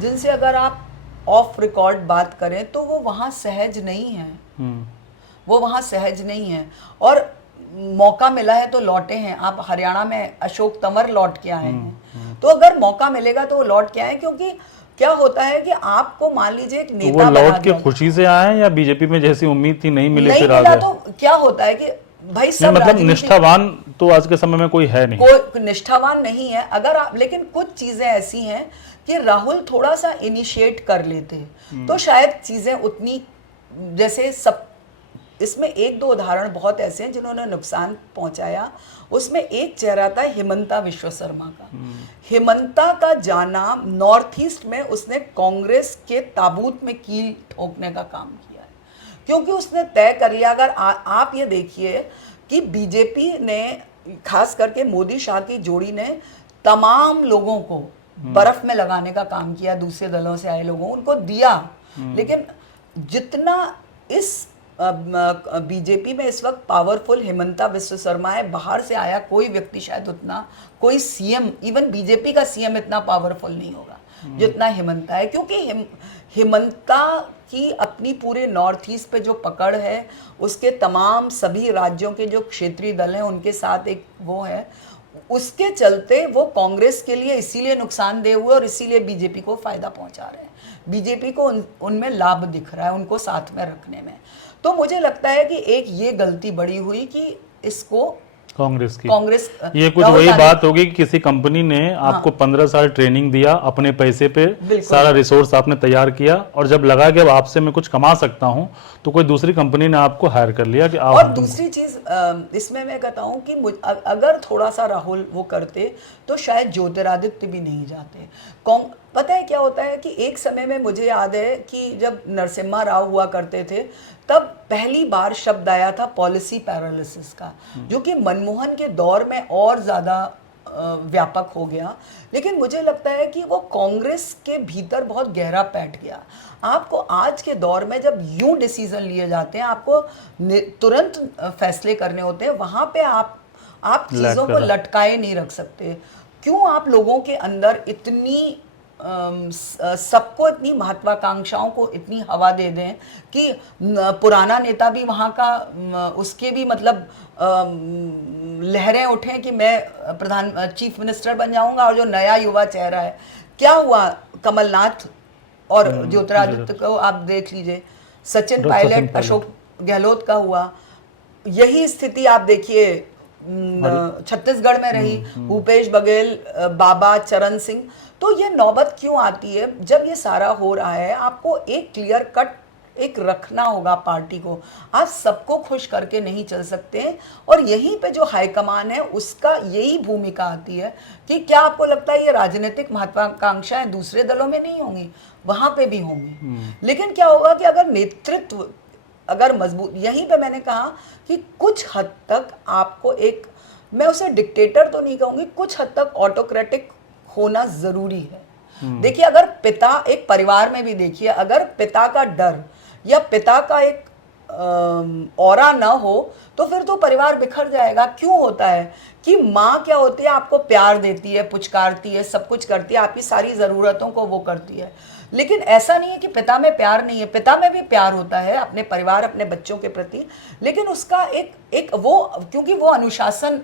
जिनसे अगर आप ऑफ रिकॉर्ड बात करें तो वो वहाँ सहज नहीं है, वो वहाँ सहज नहीं है, और मौका मिला है तो लौटे हैं। आप हरियाणा में अशोक तंवर लौट के आए हैं, तो अगर मौका मिलेगा तो वो लौट के आए, क्योंकि क्या होता है कि आपको मान लीजिए एक नेता, तो वो लौट के खुशी से आए हैं या बीजेपी में जैसी उम्मीद थी नहीं मिले फिर आ गए? तो क्या होता है कि भाई सब मतलब निष्ठावान तो आज के समय में कोई है नहीं, कोई निष्ठावान नहीं है। अगर आप, लेकिन कुछ चीजें ऐसी हैं कि राहुल थोड़ा सा इनिशिएट कर लेते तो शायद चीजें उतनी, जैसे सब इसमें एक दो उदाहरण बहुत ऐसे हैं जिन्होंने नुकसान पहुंचाया। उसमें एक चेहरा था हिमंता विश्व शर्मा का। हिमंता का जाना नॉर्थ ईस्ट में उसने कांग्रेस के ताबूत में कील ठोकने का काम किया है, क्योंकि उसने तय कर लिया। अगर आप ये देखिए कि बीजेपी ने, खास करके मोदी शाह की जोड़ी ने तमाम लोगों को बर्फ में लगाने का काम किया, दूसरे दलों से आए लोगों उनको दिया, लेकिन जितना इस बीजेपी में इस वक्त पावरफुल हिमंता विश्व शर्मा है, बाहर से आया कोई व्यक्ति शायद उतना, कोई सीएम, इवन बीजेपी का सीएम इतना पावरफुल नहीं होगा जितना हिमंता है, क्योंकि हिमंता की अपनी पूरे नॉर्थ ईस्ट पे जो पकड़ है, उसके तमाम सभी राज्यों के जो क्षेत्रीय दल हैं उनके साथ एक वो है, उसके चलते वो कांग्रेस के लिए इसीलिए नुकसानदेह हुए और इसीलिए बीजेपी को फायदा पहुंचा रहे हैं। बीजेपी को उनमें लाभ दिख रहा है उनको साथ में रखने में। तो मुझे लगता है कि एक ये गलती बड़ी हुई कि इसको कांग्रेस ये कुछ वही बात होगी कि किसी कंपनी ने आपको 15 साल ट्रेनिंग दिया, अपने पैसे पे सारा रिसोर्स आपने तैयार किया, और जब लगा कि अब आपसे मैं कुछ कमा सकता हूं तो कोई दूसरी कंपनी ने आपको हायर कर लिया कि आप। और दूसरी चीज इसमें मैं कहता हूं कि अगर थोड़ा सा राहुल वो करते तो शायद ज्योतिरादित्य भी नहीं जाते। पता है क्या होता है कि एक समय में मुझे याद है कि जब नरसिम्हा राव हुआ करते थे तब पहली बार शब्द आया था पॉलिसी पैरालिसिस का, जो कि मनमोहन के दौर में और ज़्यादा व्यापक हो गया। लेकिन मुझे लगता है कि वो कांग्रेस के भीतर बहुत गहरा बैठ गया। आपको आज के दौर में जब यूं डिसीजन लिए जाते हैं, आपको तुरंत फैसले करने होते हैं, वहाँ पे आप चीज़ों को लटकाए नहीं रख सकते। क्यों आप लोगों के अंदर इतनी सबको इतनी महत्वाकांक्षाओं को इतनी हवा दे दें कि पुराना नेता भी वहाँ का उसके भी मतलब लहरें उठें कि मैं चीफ मिनिस्टर बन जाऊंगा, और जो नया युवा चेहरा है, क्या हुआ कमलनाथ और ज्योतिरादित्य को आप देख लीजिए, सचिन पायलट, अशोक गहलोत का हुआ, यही स्थिति आप देखिए छत्तीसगढ़ में रही, भूपेश बघेल, बाबा चरण सिंह। तो ये नौबत क्यों आती है? जब ये सारा हो रहा है, आपको एक क्लियर कट एक रखना होगा पार्टी को। आप सबको खुश करके नहीं चल सकते हैं, और यहीं पे जो हाईकमान है उसका यही भूमिका आती है कि क्या आपको लगता है ये राजनीतिक महत्वाकांक्षाएं दूसरे दलों में नहीं होंगी? वहां पे भी होंगी। लेकिन क्या होगा कि अगर नेतृत्व अगर मजबूत, यहीं पे मैंने कहा कि कुछ हद तक आपको एक, मैं उसे डिक्टेटर तो नहीं कहूंगी, कुछ हद तक ऑटोक्रेटिक होना जरूरी है। देखिए, अगर पिता, एक परिवार में भी देखिए, अगर पिता का डर या पिता का एक ऑरा ना हो तो फिर तो परिवार बिखर जाएगा। क्यों होता है कि माँ क्या होती है, आपको प्यार देती है, पुचकारती है, सब कुछ करती है, आपकी सारी ज़रूरतों को वो करती है। लेकिन ऐसा नहीं है कि पिता में प्यार नहीं है, पिता में भी प्यार होता है अपने परिवार, अपने बच्चों के प्रति, लेकिन उसका एक वो, क्योंकि वो अनुशासन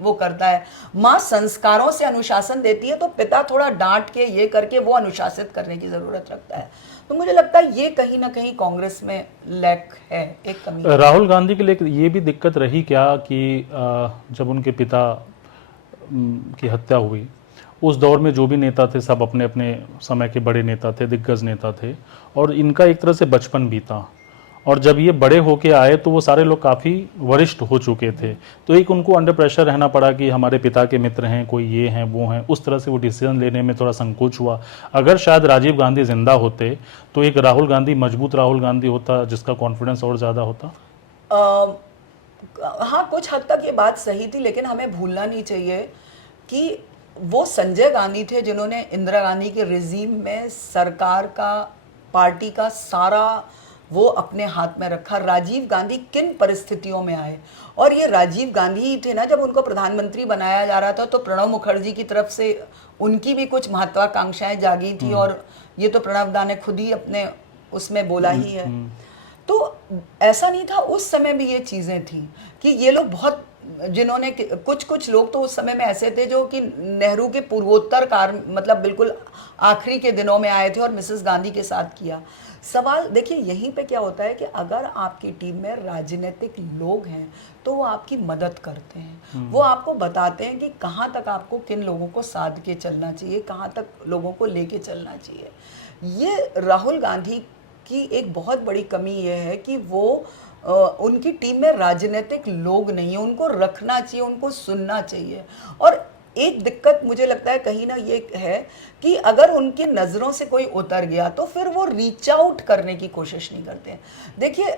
वो करता है। माँ संस्कारों से अनुशासन देती है, तो पिता थोड़ा डांट के ये करके वो अनुशासित करने की जरूरत रखता है। तो मुझे लगता है ये कहीं ना कहीं कांग्रेस में लैक है, एक कमी। राहुल गांधी के लिए ये भी दिक्कत रही क्या कि जब उनके पिता की हत्या हुई, उस दौर में जो भी नेता थे सब अपने अपने समय के बड़े नेता थे, दिग्गज नेता थे, और इनका एक तरह से बचपन बीता, और जब ये बड़े होके आए तो वो सारे लोग काफ़ी वरिष्ठ हो चुके थे, तो एक उनको अंडर प्रेशर रहना पड़ा कि हमारे पिता के मित्र हैं, कोई ये हैं वो हैं, उस तरह से वो डिसीजन लेने में थोड़ा संकोच हुआ। अगर शायद राजीव गांधी जिंदा होते तो एक राहुल गांधी, मजबूत राहुल गांधी होता जिसका कॉन्फिडेंस और ज़्यादा होता। हाँ, कुछ हद तक ये बात सही थी, लेकिन हमें भूलना नहीं चाहिए कि वो संजय गांधी थे जिन्होंने इंदिरा गांधी के रिजीम में सरकार का, पार्टी का सारा वो अपने हाथ में रखा। राजीव गांधी किन परिस्थितियों में आए, और ये राजीव गांधी ही थे ना, जब उनको प्रधानमंत्री बनाया जा रहा था तो प्रणब मुखर्जी की तरफ से उनकी भी कुछ महत्वाकांक्षाएं जागी थी, और ये तो प्रणब दा ने खुद ही अपने उसमें बोला ही है। तो ऐसा नहीं था, उस समय भी ये चीज़ें थी कि ये लोग बहुत, जिन्होंने कुछ लोग तो उस समय में ऐसे थे जो कि नेहरू के पूर्वोत्तर काल, मतलब बिल्कुल आखिरी के दिनों में आए थे और मिसेस गांधी के साथ किया। सवाल देखिए यहीं पे क्या होता है कि अगर आपकी टीम में राजनीतिक लोग हैं तो वो आपकी मदद करते हैं, वो आपको बताते हैं कि कहाँ तक आपको किन लोगों को साध के चलना चाहिए, कहाँ तक लोगों को लेके चलना चाहिए। ये राहुल गांधी की एक बहुत बड़ी कमी ये है कि वो उनकी टीम में राजनीतिक लोग नहीं है, उनको रखना चाहिए, उनको सुनना चाहिए। और एक दिक्कत मुझे लगता है कहीं ना ये है कि अगर उनकी नज़रों से कोई उतर गया तो फिर वो रीच आउट करने की कोशिश नहीं करते। देखिए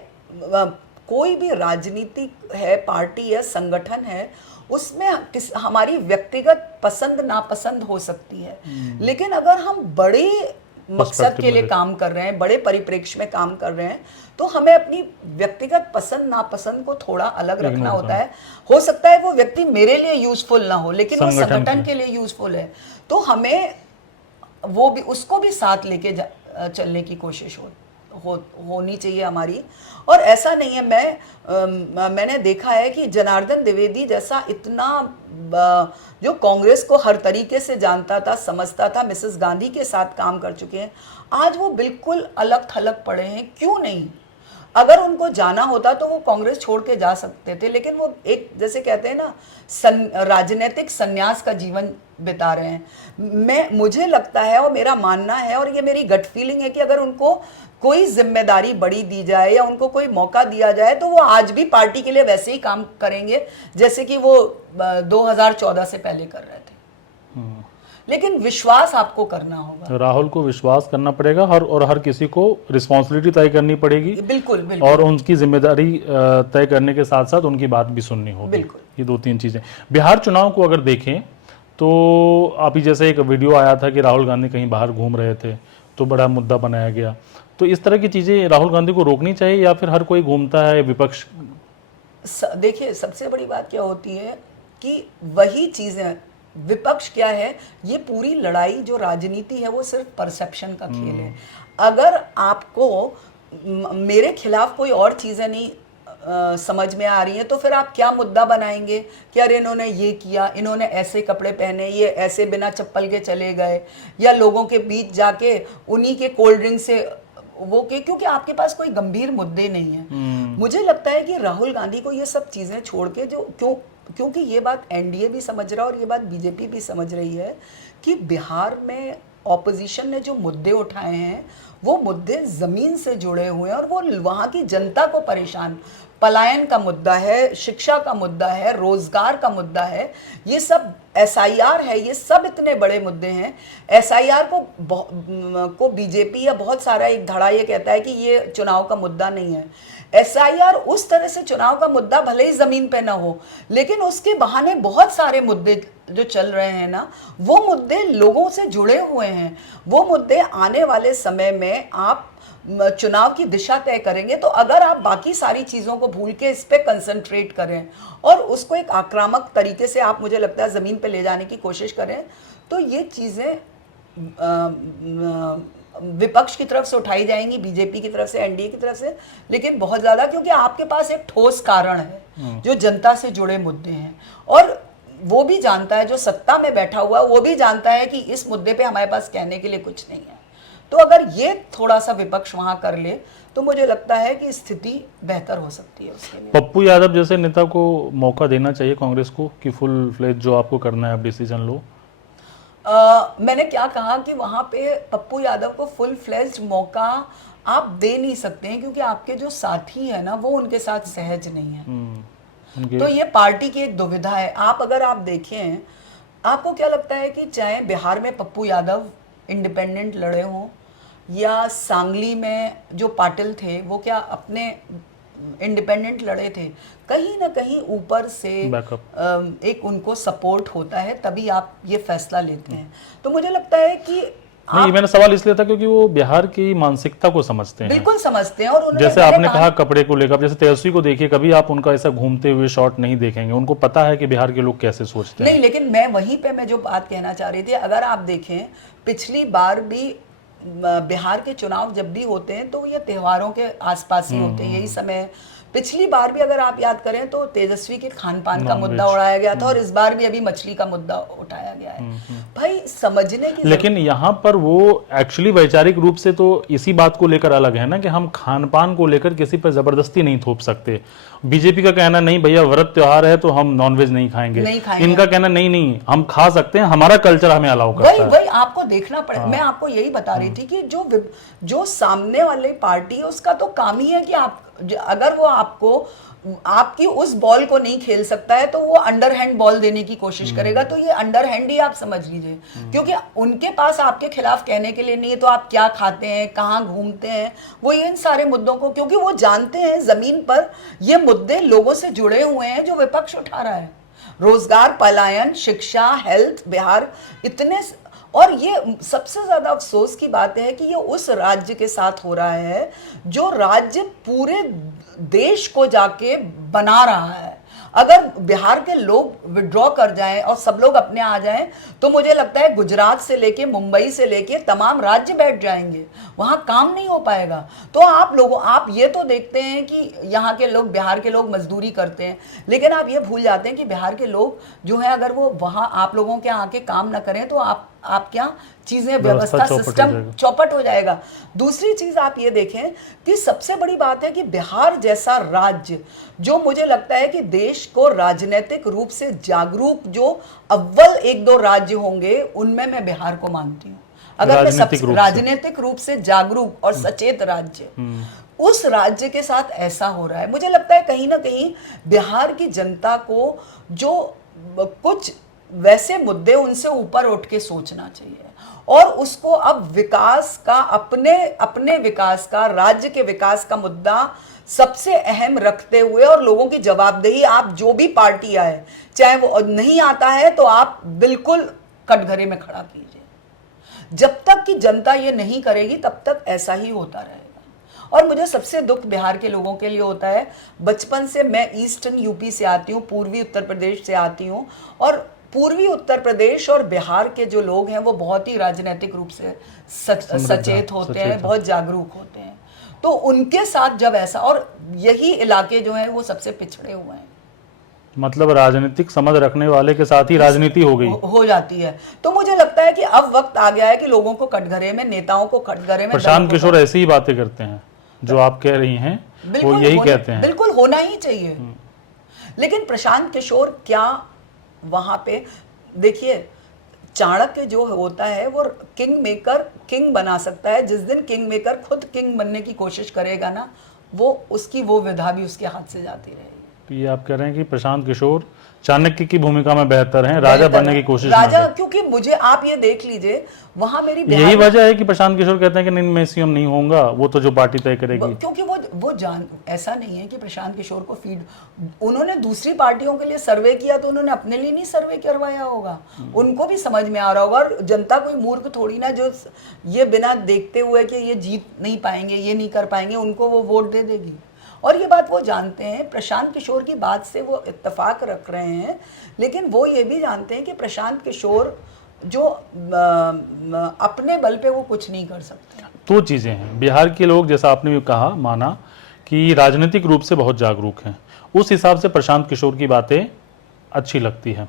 कोई भी राजनीति है, पार्टी है, संगठन है, उसमें हमारी व्यक्तिगत पसंद नापसंद हो सकती है, लेकिन अगर हम बड़े मकसद के लिए काम कर रहे हैं, बड़े परिप्रेक्ष्य में काम कर रहे हैं, तो हमें अपनी व्यक्तिगत पसंद नापसंद को थोड़ा अलग रखना होता है। हो सकता है वो व्यक्ति मेरे लिए यूजफुल ना हो, लेकिन वो संगठन के लिए यूजफुल है, तो हमें वो भी, उसको भी साथ लेके चलने की कोशिश होनी चाहिए हमारी। और ऐसा नहीं है, मैंने देखा है कि जनार्दन द्विवेदी जैसा इतना जो कांग्रेस को हर तरीके से जानता था, समझता था, मिसेस गांधी के साथ काम कर चुके हैं, आज वो बिल्कुल अलग थलग पड़े हैं। क्यों नहीं? अगर उनको जाना होता तो वो कांग्रेस छोड़ के जा सकते थे, लेकिन वो एक, जैसे कहते हैं ना, राजनीतिक संन्यास का जीवन बिता रहे हैं। मुझे लगता है और मेरा मानना है और ये मेरी गट फीलिंग है कि अगर उनको कोई जिम्मेदारी बड़ी दी जाए या उनको कोई मौका दिया जाए तो वो आज भी पार्टी के लिए वैसे ही काम करेंगे जैसे कि वो 2014 से पहले कर रहे थे। लेकिन विश्वास आपको करना होगा, राहुल को विश्वास करना पड़ेगा, और हर किसी को रिस्पॉन्सिबिलिटी तय करनी पड़ेगी। बिल्कुल बिल्कुल। और उनकी जिम्मेदारी तय करने के साथ साथ उनकी बात भी सुननी होगी। बिल्कुल। ये 2-3 चीजें। बिहार चुनाव को अगर देखें तो अभी जैसे एक वीडियो आया था कि राहुल गांधी कहीं बाहर घूम रहे थे तो बड़ा मुद्दा बनाया गया, तो इस तरह की चीजें राहुल गांधी को रोकनी चाहिए या फिर हर कोई घूमता है विपक्ष? देखिए सबसे बड़ी बात क्या होती है कि वही चीजें, विपक्ष क्या है, ये पूरी लड़ाई जो राजनीति है वो सिर्फ परसेप्शन का खेल है। अगर आपको मेरे खिलाफ कोई और चीजें नहीं समझ में आ रही है तो फिर आप क्या मुद्दा बनाएंगे कि अरे इन्होंने ये किया, इन्होंने ऐसे कपड़े पहने, ये ऐसे बिना चप्पल के चले गए, या लोगों के बीच जाके उन्हीं के कोल्ड ड्रिंक से वो के, क्योंकि आपके पास कोई गंभीर मुद्दे नहीं है। मुझे लगता है कि राहुल गांधी को ये सब चीजें छोड़ के, जो क्योंकि ये बात एनडीए भी समझ रहा है और ये बात बीजेपी भी समझ रही है कि बिहार में ऑपोजिशन ने जो मुद्दे उठाए हैं वो मुद्दे जमीन से जुड़े हुए हैं और वो वहाँ की जनता को परेशान, पलायन का मुद्दा है, शिक्षा का मुद्दा है, रोजगार का मुद्दा है, ये सब एसआईआर है, ये सब इतने बड़े मुद्दे हैं। एसआईआर को बीजेपी या बहुत सारा एक धड़ा ये कहता है कि ये चुनाव का मुद्दा नहीं है। एसआईआर उस तरह से चुनाव का मुद्दा भले ही जमीन पे ना हो, लेकिन उसके बहाने बहुत सारे मुद्दे जो चल रहे हैं ना, वो मुद्दे लोगों से जुड़े हुए हैं। वो मुद्दे आने वाले समय में आप चुनाव की दिशा तय करेंगे। तो अगर आप बाकी सारी चीज़ों को भूल के इस पे कंसंट्रेट करें और उसको एक आक्रामक तरीके से आप, मुझे लगता है, ज़मीन पे ले जाने की कोशिश करें, तो ये चीज़ें विपक्ष की तरफ से उठाई जाएंगी, बीजेपी की तरफ से, एनडीए की तरफ से, लेकिन बहुत ज़्यादा, क्योंकि आपके पास एक ठोस कारण है जो जनता से जुड़े मुद्दे हैं। और वो भी जानता है, जो सत्ता में बैठा हुआ वो भी जानता है कि इस मुद्दे पे हमारे पास कहने के लिए कुछ नहीं है। तो अगर ये थोड़ा सा विपक्ष वहां कर ले तो मुझे लगता है कि स्थिति बेहतर हो सकती है उसके लिए। पप्पू यादव जैसे नेता को मौका देना चाहिए कांग्रेस को कि फुल फ्लेज जो आपको करना है आप डिसीजन लो? मैंने क्या कहा कि वहां पे पप्पू यादव को फुल फ्लेज्ड मौका आप दे नहीं सकते हैं, क्योंकि आपके जो साथी है ना वो उनके साथ सहज नहीं है। तो ये पार्टी की एक दुविधा है। आप अगर आप देखें, आपको क्या लगता है कि चाहे बिहार में पप्पू यादव इंडिपेंडेंट लड़े हों या सांगली में जो पाटिल थे वो क्या अपने इंडिपेंडेंट लड़े थे, कहीं ना कहीं ऊपर से एक उनको सपोर्ट होता है, तभी आप ये फैसला लेते हैं। तो मुझे लगता है कि नहीं, मैंने सवाल इसलिए था क्योंकि वो बिहार की मानसिकता को समझते हैं। बिल्कुल समझते हैं। और जैसे आपने कहा कपड़े को लेकर, जैसे तेजस्वी को देखिए, कभी आप उनका ऐसा घूमते हुए शॉट नहीं देखेंगे, उनको पता है कि बिहार के लोग कैसे सोचते हैं। नहीं, लेकिन मैं वहीं पे मैं जो बात कहना चाह रही थी, अगर आप देखें पिछली बार भी बिहार के चुनाव जब भी होते हैं तो ये त्योहारों के आसपास ही होते हैं, यही समय। पिछली बार भी अगर आप याद करें तो तेजस्वी के खान पान का मुद्दा उठाया गया था और इस बार भी अभी मछली का मुद्दा उठाया गया है। भाई समझने की, लेकिन यहाँ पर वो एक्चुअली वैचारिक रूप से तो इसी बात को लेकर अलग है ना कि हम खान पान को लेकर किसी पर जबरदस्ती नहीं थोप सकते। बीजेपी का कहना नहीं भैया व्रत त्योहार है तो हम नॉनवेज नहीं खाएंगे, इनका कहना नहीं हम खा सकते हैं, हमारा कल्चर हमें अलाउ करता है। वही आपको देखना पड़ेगा। मैं आपको यही बता रही थी कि जो सामने वाले पार्टी है उसका तो काम ही है कि आप अगर वो आपकी उस बॉल को नहीं खेल सकता है तो वो अंडरहैंड बॉल देने की कोशिश करेगा, तो ये अंडरहैंड ही आप समझ लीजिए, क्योंकि उनके पास आपके खिलाफ कहने के लिए नहीं है तो आप क्या खाते हैं, कहाँ घूमते हैं, वो इन सारे मुद्दों को, क्योंकि वो जानते हैं जमीन पर ये मुद्दे लोगों से जुड़े हुए हैं जो विपक्ष उठा रहा है, रोजगार, पलायन, शिक्षा, हेल्थ, बिहार, इतने। और ये सबसे ज्यादा अफसोस की बात है कि ये उस राज्य के साथ हो रहा है जो राज्य पूरे देश को जाके बना रहा है। अगर बिहार के लोग विड्रॉ कर जाएं और सब लोग अपने आ जाएं तो मुझे लगता है गुजरात से लेके मुंबई से लेके तमाम राज्य बैठ जाएंगे, वहां काम नहीं हो पाएगा। तो आप ये तो देखते हैं कि यहाँ के लोग, बिहार के लोग मजदूरी करते हैं, लेकिन आप ये भूल जाते हैं कि बिहार के लोग जो है अगर वो वहां आप लोगों के आके काम ना करें तो आप क्या चीजें, व्यवस्था, सिस्टम चौपट हो जाएगा। दूसरी चीज आप ये देखें कि सबसे बड़ी बात है कि बिहार जैसा राज्य, जो मुझे लगता है कि देश को राजनीतिक रूप से जागरूक जो अव्वल 1-2 राज्य होंगे उनमें मैं बिहार को मानती हूँ। अगर मैं राजनीतिक रूप से जागरूक और सचेत राज्य, उस राज्य के साथ ऐसा हो रहा है, मुझे लगता है कहीं ना कहीं बिहार की जनता को जो कुछ वैसे मुद्दे उनसे ऊपर उठ के सोचना चाहिए और उसको अब विकास का, अपने विकास का, राज्य के विकास का मुद्दा सबसे अहम रखते हुए और लोगों की जवाबदेही, आप जो भी पार्टी आए, चाहे वो नहीं आता है तो आप बिल्कुल कटघरे में खड़ा कीजिए। जब तक कि जनता ये नहीं करेगी तब तक ऐसा ही होता रहेगा। और मुझे सबसे दुख बिहार के लोगों के लिए होता है, बचपन से मैं ईस्टर्न यूपी से आती हूँ, पूर्वी उत्तर प्रदेश से आती हूँ, और पूर्वी उत्तर प्रदेश और बिहार के जो लोग हैं वो बहुत ही राजनीतिक रूप से सचेत होते हैं, बहुत जागरूक होते हैं। तो उनके साथ जब ऐसा, और यही इलाके जो हैं वो सबसे पिछड़े हुए हैं, मतलब राजनीतिक समझ रखने वाले के साथ ही राजनीति हो जाती है। तो मुझे लगता है कि अब वक्त आ गया है कि लोगों को कटघरे में, नेताओं को कटघरे में। प्रशांत किशोर ऐसी ही बातें करते हैं जो आप कह रही हैं, वो यही कहते हैं, बिल्कुल होना ही चाहिए। लेकिन प्रशांत किशोर क्या वहां पे, देखिए चाणक्य जो होता है वो किंग बना सकता है, जिस दिन किंग मेकर खुद किंग बनने की कोशिश करेगा ना, वो विधा भी उसके हाथ से जाती रहेगी। तो ये आप कह रहे हैं कि प्रशांत किशोर चाणक्य की भूमिका में बेहतर हैं, राजा बनने की कोशिश राजा, क्योंकि मुझे आप ये देख लीजिए वहां मेरी यही वजह है कि प्रशांत किशोर कहते हैं कि नहीं, मैं सीएम नहीं होऊंगा, वो तो जो पार्टी तय करेगी। क्योंकि वो ऐसा नहीं है कि प्रशांत किशोर को फीड, उन्होंने दूसरी पार्टियों के लिए सर्वे किया तो उन्होंने अपने लिए नहीं सर्वे करवाया होगा, उनको भी समझ में आ रहा होगा। और जनता कोई मूर्ख थोड़ी ना जो ये बिना देखते हुए कि ये जीत नहीं पाएंगे, ये नहीं कर पाएंगे, उनको वो वोट दे देगी। और ये बात वो जानते हैं, प्रशांत किशोर की बात से वो इत्तेफाक रख रहे हैं, लेकिन वो ये भी जानते हैं कि प्रशांत किशोर जो अपने बल पे वो कुछ नहीं कर सकते। दो चीज़ें हैं, बिहार के लोग जैसा आपने भी कहा, माना कि राजनीतिक रूप से बहुत जागरूक हैं, उस हिसाब से प्रशांत किशोर की बातें अच्छी लगती हैं।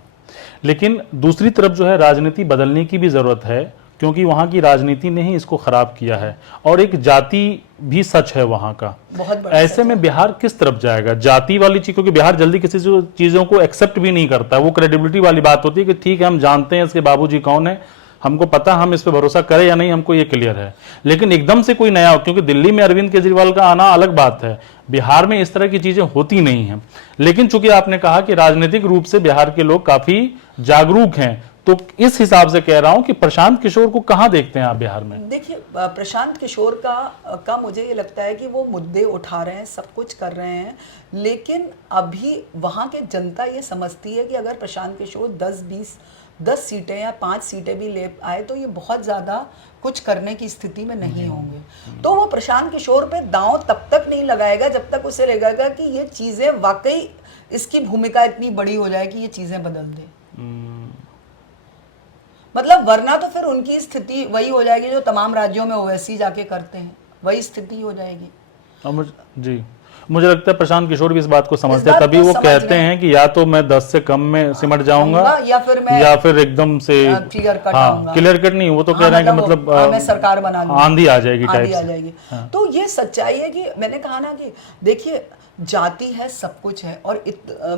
लेकिन दूसरी तरफ जो है राजनीति बदलने की भी ज़रूरत है, क्योंकि वहाँ की राजनीति ने ही इसको खराब किया है, और एक जाति भी सच है वहाँ का। बहुत ऐसे में बिहार किस तरफ जाएगा? जाति वाली चीज, क्योंकि बिहार जल्दी किसी चीजों को एक्सेप्ट भी नहीं करता, वो क्रेडिबिलिटी वाली बात होती है कि ठीक है हम जानते हैं इसके बाबूजी कौन है, हमको पता, हम इस पे भरोसा करें या नहीं, हमको ये क्लियर है। लेकिन एकदम से कोई नया, क्योंकि दिल्ली में अरविंद केजरीवाल का आना अलग बात है, बिहार में इस तरह की चीजें होती नहीं हैं। लेकिन चूंकि आपने कहा कि राजनीतिक रूप से बिहार के लोग काफी जागरूक हैं, तो इस हिसाब से कह रहा हूं कि प्रशांत किशोर को कहां देखते हैं आप बिहार में? देखिए, प्रशांत किशोर का मुझे ये लगता है कि वो मुद्दे उठा रहे हैं, सब कुछ कर रहे हैं, लेकिन अभी वहां के जनता ये समझती है कि अगर प्रशांत किशोर 10 सीटें या 5 सीटें भी ले आए तो ये बहुत ज़्यादा कुछ करने की स्थिति में नहीं होंगे। तो वो प्रशांत किशोर पे दांव तब तक नहीं लगाएगा जब तक उसे लगेगा कि ये चीज़ें वाकई, इसकी भूमिका इतनी बड़ी हो जाए कि ये चीज़ें बदल दे। मतलब वरना तो फिर उनकी स्थिति वही हो जाएगी जो तमाम राज्यों में ओवैसी जाके करते हैं, वही स्थिति हो जाएगी। जी, मुझे लगता है प्रशांत किशोर भी इस बात को समझते हैं, तभी वो कहते हैं कि या तो मैं 10 से कम में सिमट जाऊंगा या फिर एकदम से क्लियर कट नहीं। वो तो कह रहे हैं कि मतलब मैं सरकार बना लूंगा, आंधी आ जाएगी, टाइप से। आ जाएगी। तो ये सच्चाई है कि मैंने कहा ना कि देखिए, जाति है, सब कुछ है, और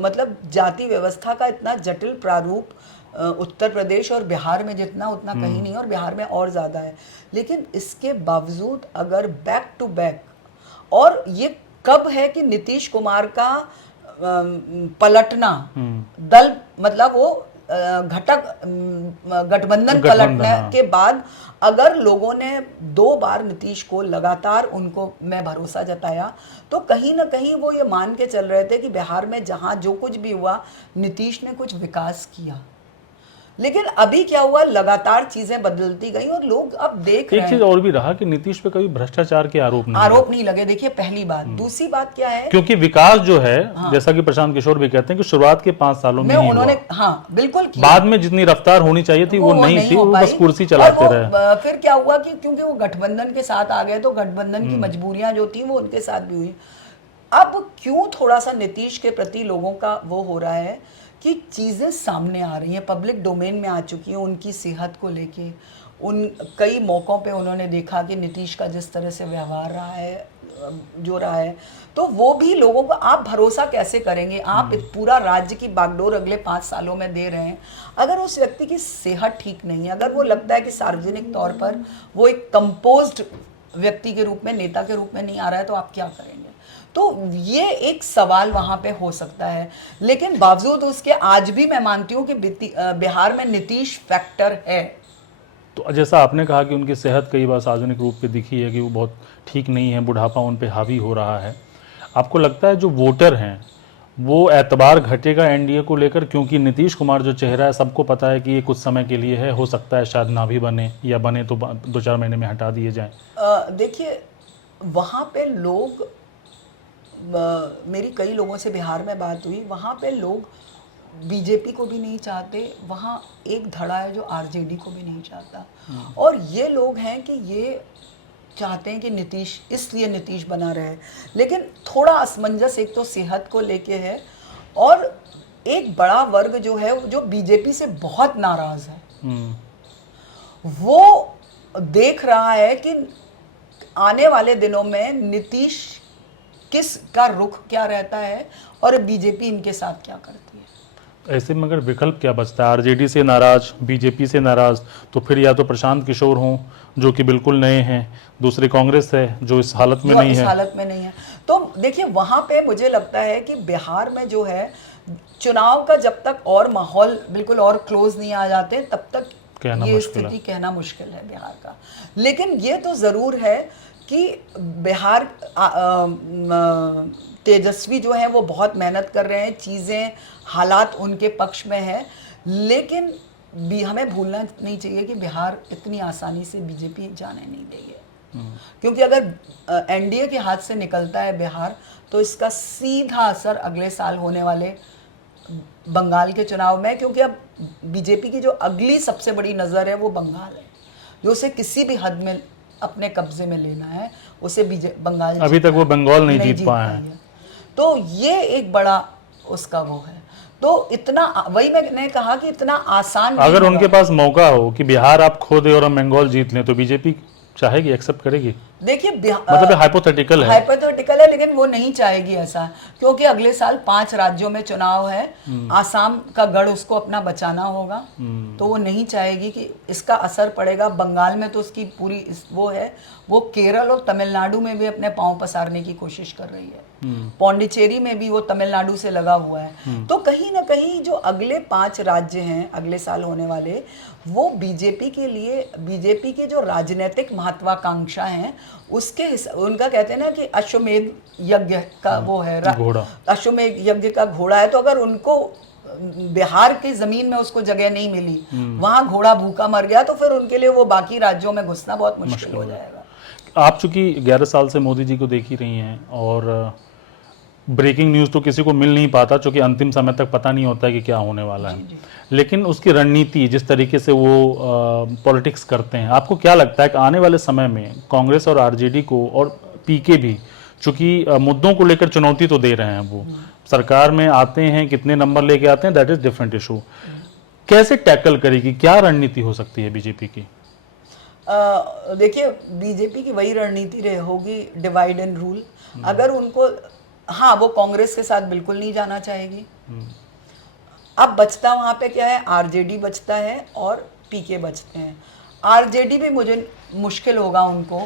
मतलब जाति व्यवस्था का इतना जटिल प्रारूप उत्तर प्रदेश और बिहार में जितना उतना कहीं नहीं, और बिहार में और ज़्यादा है। लेकिन इसके बावजूद अगर बैक टू बैक, और ये कब है कि नीतीश कुमार का पलटना, दल मतलब वो गठबंधन पलटने के बाद अगर लोगों ने 2 बार नीतीश को लगातार उनको मैं भरोसा जताया, तो कहीं ना कहीं वो ये मान के चल रहे थे कि बिहार में जहां जो कुछ भी हुआ नीतीश ने कुछ विकास किया। लेकिन अभी क्या हुआ, लगातार चीजें बदलती गई और लोग अब देख रहे एक हैं। चीज और भी रहा कि नीतीश पे कभी भ्रष्टाचार के आरोप नहीं लगे। देखिए पहली बात। दूसरी बात क्या है, क्योंकि विकास जो है, जैसा कि प्रशांत किशोर भी कहते हैं कि शुरुआत के 5 सालों में ही उन्होंने हुआ। बिल्कुल किया। बाद में जितनी रफ्तार होनी चाहिए थी वो नहीं थी, वो बस कुर्सी चलाते रहे। फिर क्या हुआ कि क्योंकि वो गठबंधन के साथ आ गए तो गठबंधन की मजबूरियां जो थी वो उनके साथ भी हुई। अब क्यों थोड़ा सा नीतीश के प्रति लोगों का वो हो रहा है कि चीज़ें सामने आ रही हैं, पब्लिक डोमेन में आ चुकी हैं, उनकी सेहत को लेके उन कई मौक़ों पे उन्होंने देखा कि नीतीश का जिस तरह से व्यवहार रहा है, जो रहा है, तो वो भी लोगों को आप भरोसा कैसे करेंगे? आप पूरा राज्य की बागडोर अगले 5 सालों में दे रहे हैं, अगर उस व्यक्ति की सेहत ठीक नहीं है, अगर वो लगता है कि सार्वजनिक तौर पर वो एक कंपोज्ड व्यक्ति के रूप में, नेता के रूप में नहीं आ रहा है, तो आप क्या करेंगे? तो ये एक सवाल वहां पे हो सकता है। लेकिन बावजूद उसके आज भी मैं मानती हूँ कि बिहार में नीतीश फैक्टर है। तो जैसा आपने कहा कि उनकी सेहत कई बार सार्वजनिक रूप पे दिखी है कि वो बहुत ठीक नहीं है, बुढ़ापा उन पे हावी हो रहा है, आपको लगता है जो वोटर हैं वो एतबार घटेगा एनडीए को लेकर? क्योंकि नीतीश कुमार जो चेहरा है सबको पता है कि ये कुछ समय के लिए है, हो सकता है शायद ना भी बने, या बने तो 2-4 महीने में हटा दिए जाएं। देखिए वहाँ पे लोग, मेरी कई लोगों से बिहार में बात हुई, वहाँ पे लोग बीजेपी को भी नहीं चाहते, वहाँ एक धड़ा है जो आरजेडी को भी नहीं चाहता, और ये लोग हैं कि ये चाहते हैं कि नीतीश, इसलिए नीतीश बना रहे। लेकिन थोड़ा असमंजस एक तो सेहत को लेके है, और एक बड़ा वर्ग जो है जो बीजेपी से बहुत नाराज है, वो देख रहा है कि आने वाले दिनों में नीतीश किस का रुख क्या रहता है और बीजेपी इनके साथ क्या करती है। ऐसे में अगर विकल्प क्या बचता है? आरजेडी से नाराज, बीजेपी से नाराज, तो फिर या तो प्रशांत किशोर हों जो कि बिल्कुल नए हैं, दूसरी कांग्रेस है जो इस हालत में नहीं है। इस हालत में नहीं है। तो देखिए वहां पे मुझे लगता है कि बिहार में जो है चुनाव का जब तक और माहौल बिल्कुल और क्लोज नहीं आ जाते तब तक ये स्थिति कहना मुश्किल है बिहार का। लेकिन ये तो जरूर है कि बिहार तेजस्वी जो है वो बहुत मेहनत कर रहे हैं, चीज़ें हालात उनके पक्ष में है, लेकिन भी हमें भूलना नहीं चाहिए कि बिहार इतनी आसानी से बीजेपी जाने नहीं देगी, क्योंकि अगर एनडीए के हाथ से निकलता है बिहार तो इसका सीधा असर अगले साल होने वाले बंगाल के चुनाव में, क्योंकि अब बीजेपी की जो अगली सबसे बड़ी नज़र है वो बंगाल है, जो उसे किसी भी हद में अपने कब्जे में लेना है, उसे बंगाल अभी तक वो बंगाल नहीं जीत पाया है। तो ये एक बड़ा उसका वो है। तो इतना, वही मैंने कहा कि इतना आसान अगर उनके पास मौका हो कि बिहार आप खो दे और हम बंगाल जीत लें तो बीजेपी चाहेगी, एक्सेप्ट करेगी? देखिए मतलब हाइपोथेटिकल है, लेकिन वो नहीं चाहेगी ऐसा, क्योंकि अगले साल 5 राज्यों में चुनाव है, आसाम का गढ़ उसको अपना बचाना होगा, तो वो नहीं चाहेगी कि इसका असर पड़ेगा। बंगाल में तो उसकी पूरी वो है, वो केरल और तमिलनाडु में भी अपने पांव पसारने की कोशिश कर रही है, पौंडीचेरी में भी वो तमिलनाडु से लगा हुआ है। तो कहीं ना कहीं जो अगले 5 राज्य हैं अगले साल होने वाले, वो बीजेपी के लिए, बीजेपी के जो राजनीतिक महत्वाकांक्षा हैं उसके उनका कहते हैं ना कि अश्वमेध यज्ञ का वो है, अश्वमेध यज्ञ का घोड़ा है, तो अगर उनको बिहार की जमीन में उसको जगह नहीं मिली, वहां घोड़ा भूखा मर गया, तो फिर उनके लिए वो बाकी राज्यों में घुसना बहुत मुश्किल हो जाएगा। आप चूंकि 11 साल से मोदी जी को देख ही रही हैं, और ब्रेकिंग न्यूज़ तो किसी को मिल नहीं पाता, क्योंकि अंतिम समय तक पता नहीं होता है कि क्या होने वाला है। लेकिन उसकी रणनीति, जिस तरीके से वो पॉलिटिक्स करते हैं, आपको क्या लगता है कि आने वाले समय में कांग्रेस और आरजेडी को और पीके भी, चूंकि मुद्दों को लेकर चुनौती तो दे रहे हैं, वो सरकार में आते हैं, कितने नंबर लेके आते हैं, दैट इज डिफरेंट इशू, कैसे टैकल करेगी? क्या रणनीति हो सकती है बीजेपी की? देखिए बीजेपी की वही रणनीति होगी, डिवाइड एंड रूल। अगर उनको, हाँ, वो कांग्रेस के साथ बिल्कुल नहीं जाना चाहेगी। अब बचता वहां पे क्या है, आरजेडी बचता है और पीके बचते हैं। आरजेडी भी मुझे मुश्किल होगा उनको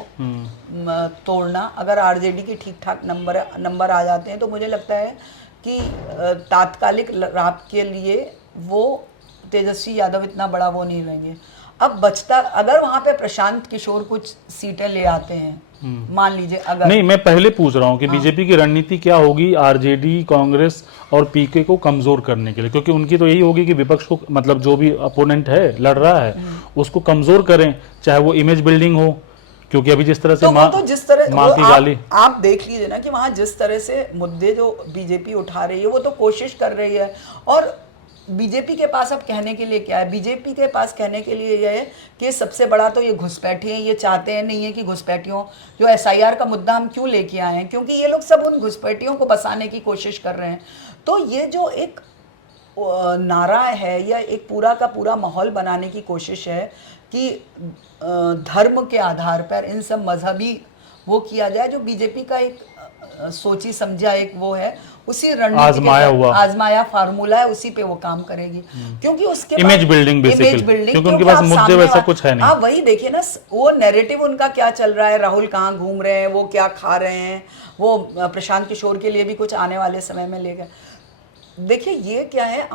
तोड़ना। अगर आरजेडी के ठीक ठाक नंबर आ जाते हैं तो मुझे लगता है कि तात्कालिक लाभ के लिए वो तेजस्वी यादव इतना बड़ा वो नहीं लेंगे। अब बचता, अगर वहां पे प्रशांत किशोर कुछ सीटें ले आते हैं, मान लीजिए, अगर नहीं, मैं पहले पूछ रहा हूँ कि बीजेपी की रणनीति क्या होगी आरजेडी, कांग्रेस और पीके को कमजोर करने के लिए, क्योंकि उनकी तो यही होगी कि विपक्ष को, मतलब जो भी अपोनेंट है लड़ रहा है उसको कमजोर करें, चाहे वो इमेज बिल्डिंग हो, क्योंकि अभी जिस तरह से तो वो तो जिस तरह माँ की गाली, आप देख लीजिए ना कि वहां जिस तरह से मुद्दे जो बीजेपी उठा रही है वो तो कोशिश कर रही है। और बीजेपी के पास अब कहने के लिए क्या है? बीजेपी के पास कहने के लिए यह है कि सबसे बड़ा तो ये घुसपैठी है। ये चाहते हैं नहीं है कि घुसपैठियों, जो एसआईआर का मुद्दा हम क्यों लेके आए हैं, क्योंकि ये लोग सब उन घुसपैठियों को बसाने की कोशिश कर रहे हैं। तो ये जो एक नारा है या एक पूरा का पूरा माहौल बनाने की कोशिश है कि धर्म के आधार पर इन सब मजहबी वो किया जाए, जो बीजेपी का एक सोची समझा एक वो है, उसी रणनीति आजमाया फार्मूला है, उसी पे वो काम करेगी। क्योंकि उसके इमेज बिल्डिंग बेसिकली, क्योंकि उनके पास मुद्दे वैसा कुछ है नहीं। आप वही देखिए ना, वो नैरेटिव उनका क्या चल रहा है, राहुल कहाँ घूम रहे हैं, वो क्या खा रहे हैं, वो प्रशांत किशोर के लिए भी कुछ आने वाले समय में लेगा। देखिए ये क्या है,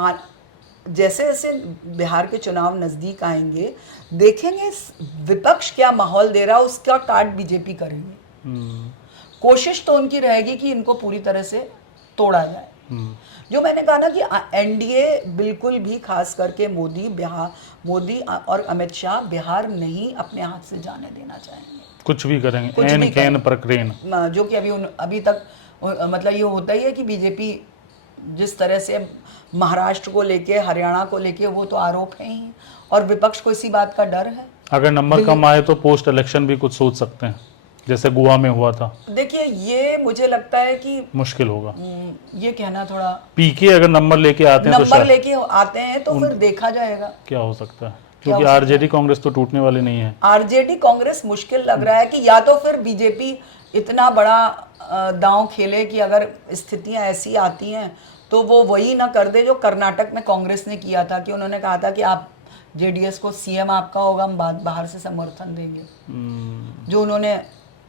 जैसे जैसे बिहार के चुनाव नजदीक आएंगे देखेंगे विपक्ष क्या माहौल दे रहा है, उसका काट बीजेपी करेंगे। कोशिश तो उनकी रहेगी कि इनको पूरी तरह से तोड़ा जाए। जो मैंने कहा ना कि एनडीए बिल्कुल भी, खास करके मोदी और अमित शाह बिहार नहीं अपने हाथ से जाने देना चाहेंगे। कुछ भी करेंगे, एन कैन प्रक्रेन, जो कि अभी तक मतलब ये होता ही है कि बीजेपी जिस तरह से महाराष्ट्र को लेके, हरियाणा को लेके, वो तो आरोप है ही, और विपक्ष को इसी बात का डर है। अगर नंबर कम आए तो पोस्ट इलेक्शन भी कुछ सोच सकते हैं, जैसे गोवा में हुआ था। देखिए ये मुझे लगता है कि मुश्किल होगा ये कहना थोड़ा। पीके अगर नंबर लेके आते हैं तो फिर देखा जाएगा क्या हो सकता है, क्योंकि आरजेडी कांग्रेस तो टूटने वाली नहीं है। आरजेडी कांग्रेस मुश्किल लग रहा है कि या तो फिर बीजेपी इतना बड़ा दांव खेले कि अगर स्थितियां ऐसी आती हैं तो वो वही ना कर दे जो कर्नाटक में कांग्रेस ने किया था, कि उन्होंने कहा था कि आप जेडीएस को सीएम आपका होगा, हम बाहर से समर्थन देंगे। जो उन्होंने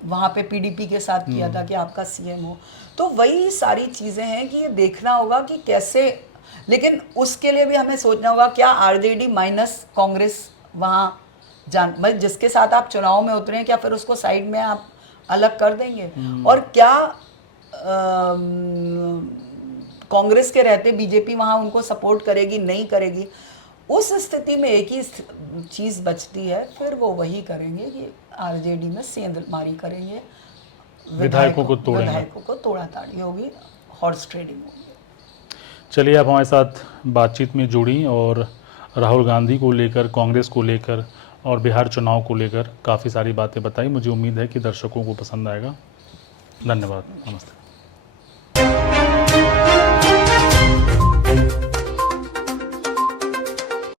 वहाँ पे पीडीपी के साथ किया था कि आपका सीएम हो। तो वही सारी चीज़ें हैं कि ये देखना होगा कि कैसे, लेकिन उसके लिए भी हमें सोचना होगा क्या आरजेडी माइनस कांग्रेस वहाँ मतलब जिसके साथ आप चुनाव में उतरे, क्या फिर उसको साइड में आप अलग कर देंगे? और क्या कांग्रेस के रहते बीजेपी वहाँ उनको सपोर्ट करेगी, नहीं करेगी? उस स्थिति में एक ही चीज़ बचती है, फिर वो वही करेंगे कि आरजेडी में सेंधमारी करेंगे, विधायकों को तोड़ा ताड़ी होगी, हॉर्स ट्रेडिंग होगी। चलिए, आप हमारे साथ बातचीत में जुड़ी और राहुल गांधी को लेकर, कांग्रेस को लेकर और बिहार चुनाव को लेकर काफ़ी सारी बातें बताई। मुझे उम्मीद है कि दर्शकों को पसंद आएगा। धन्यवाद, नमस्ते।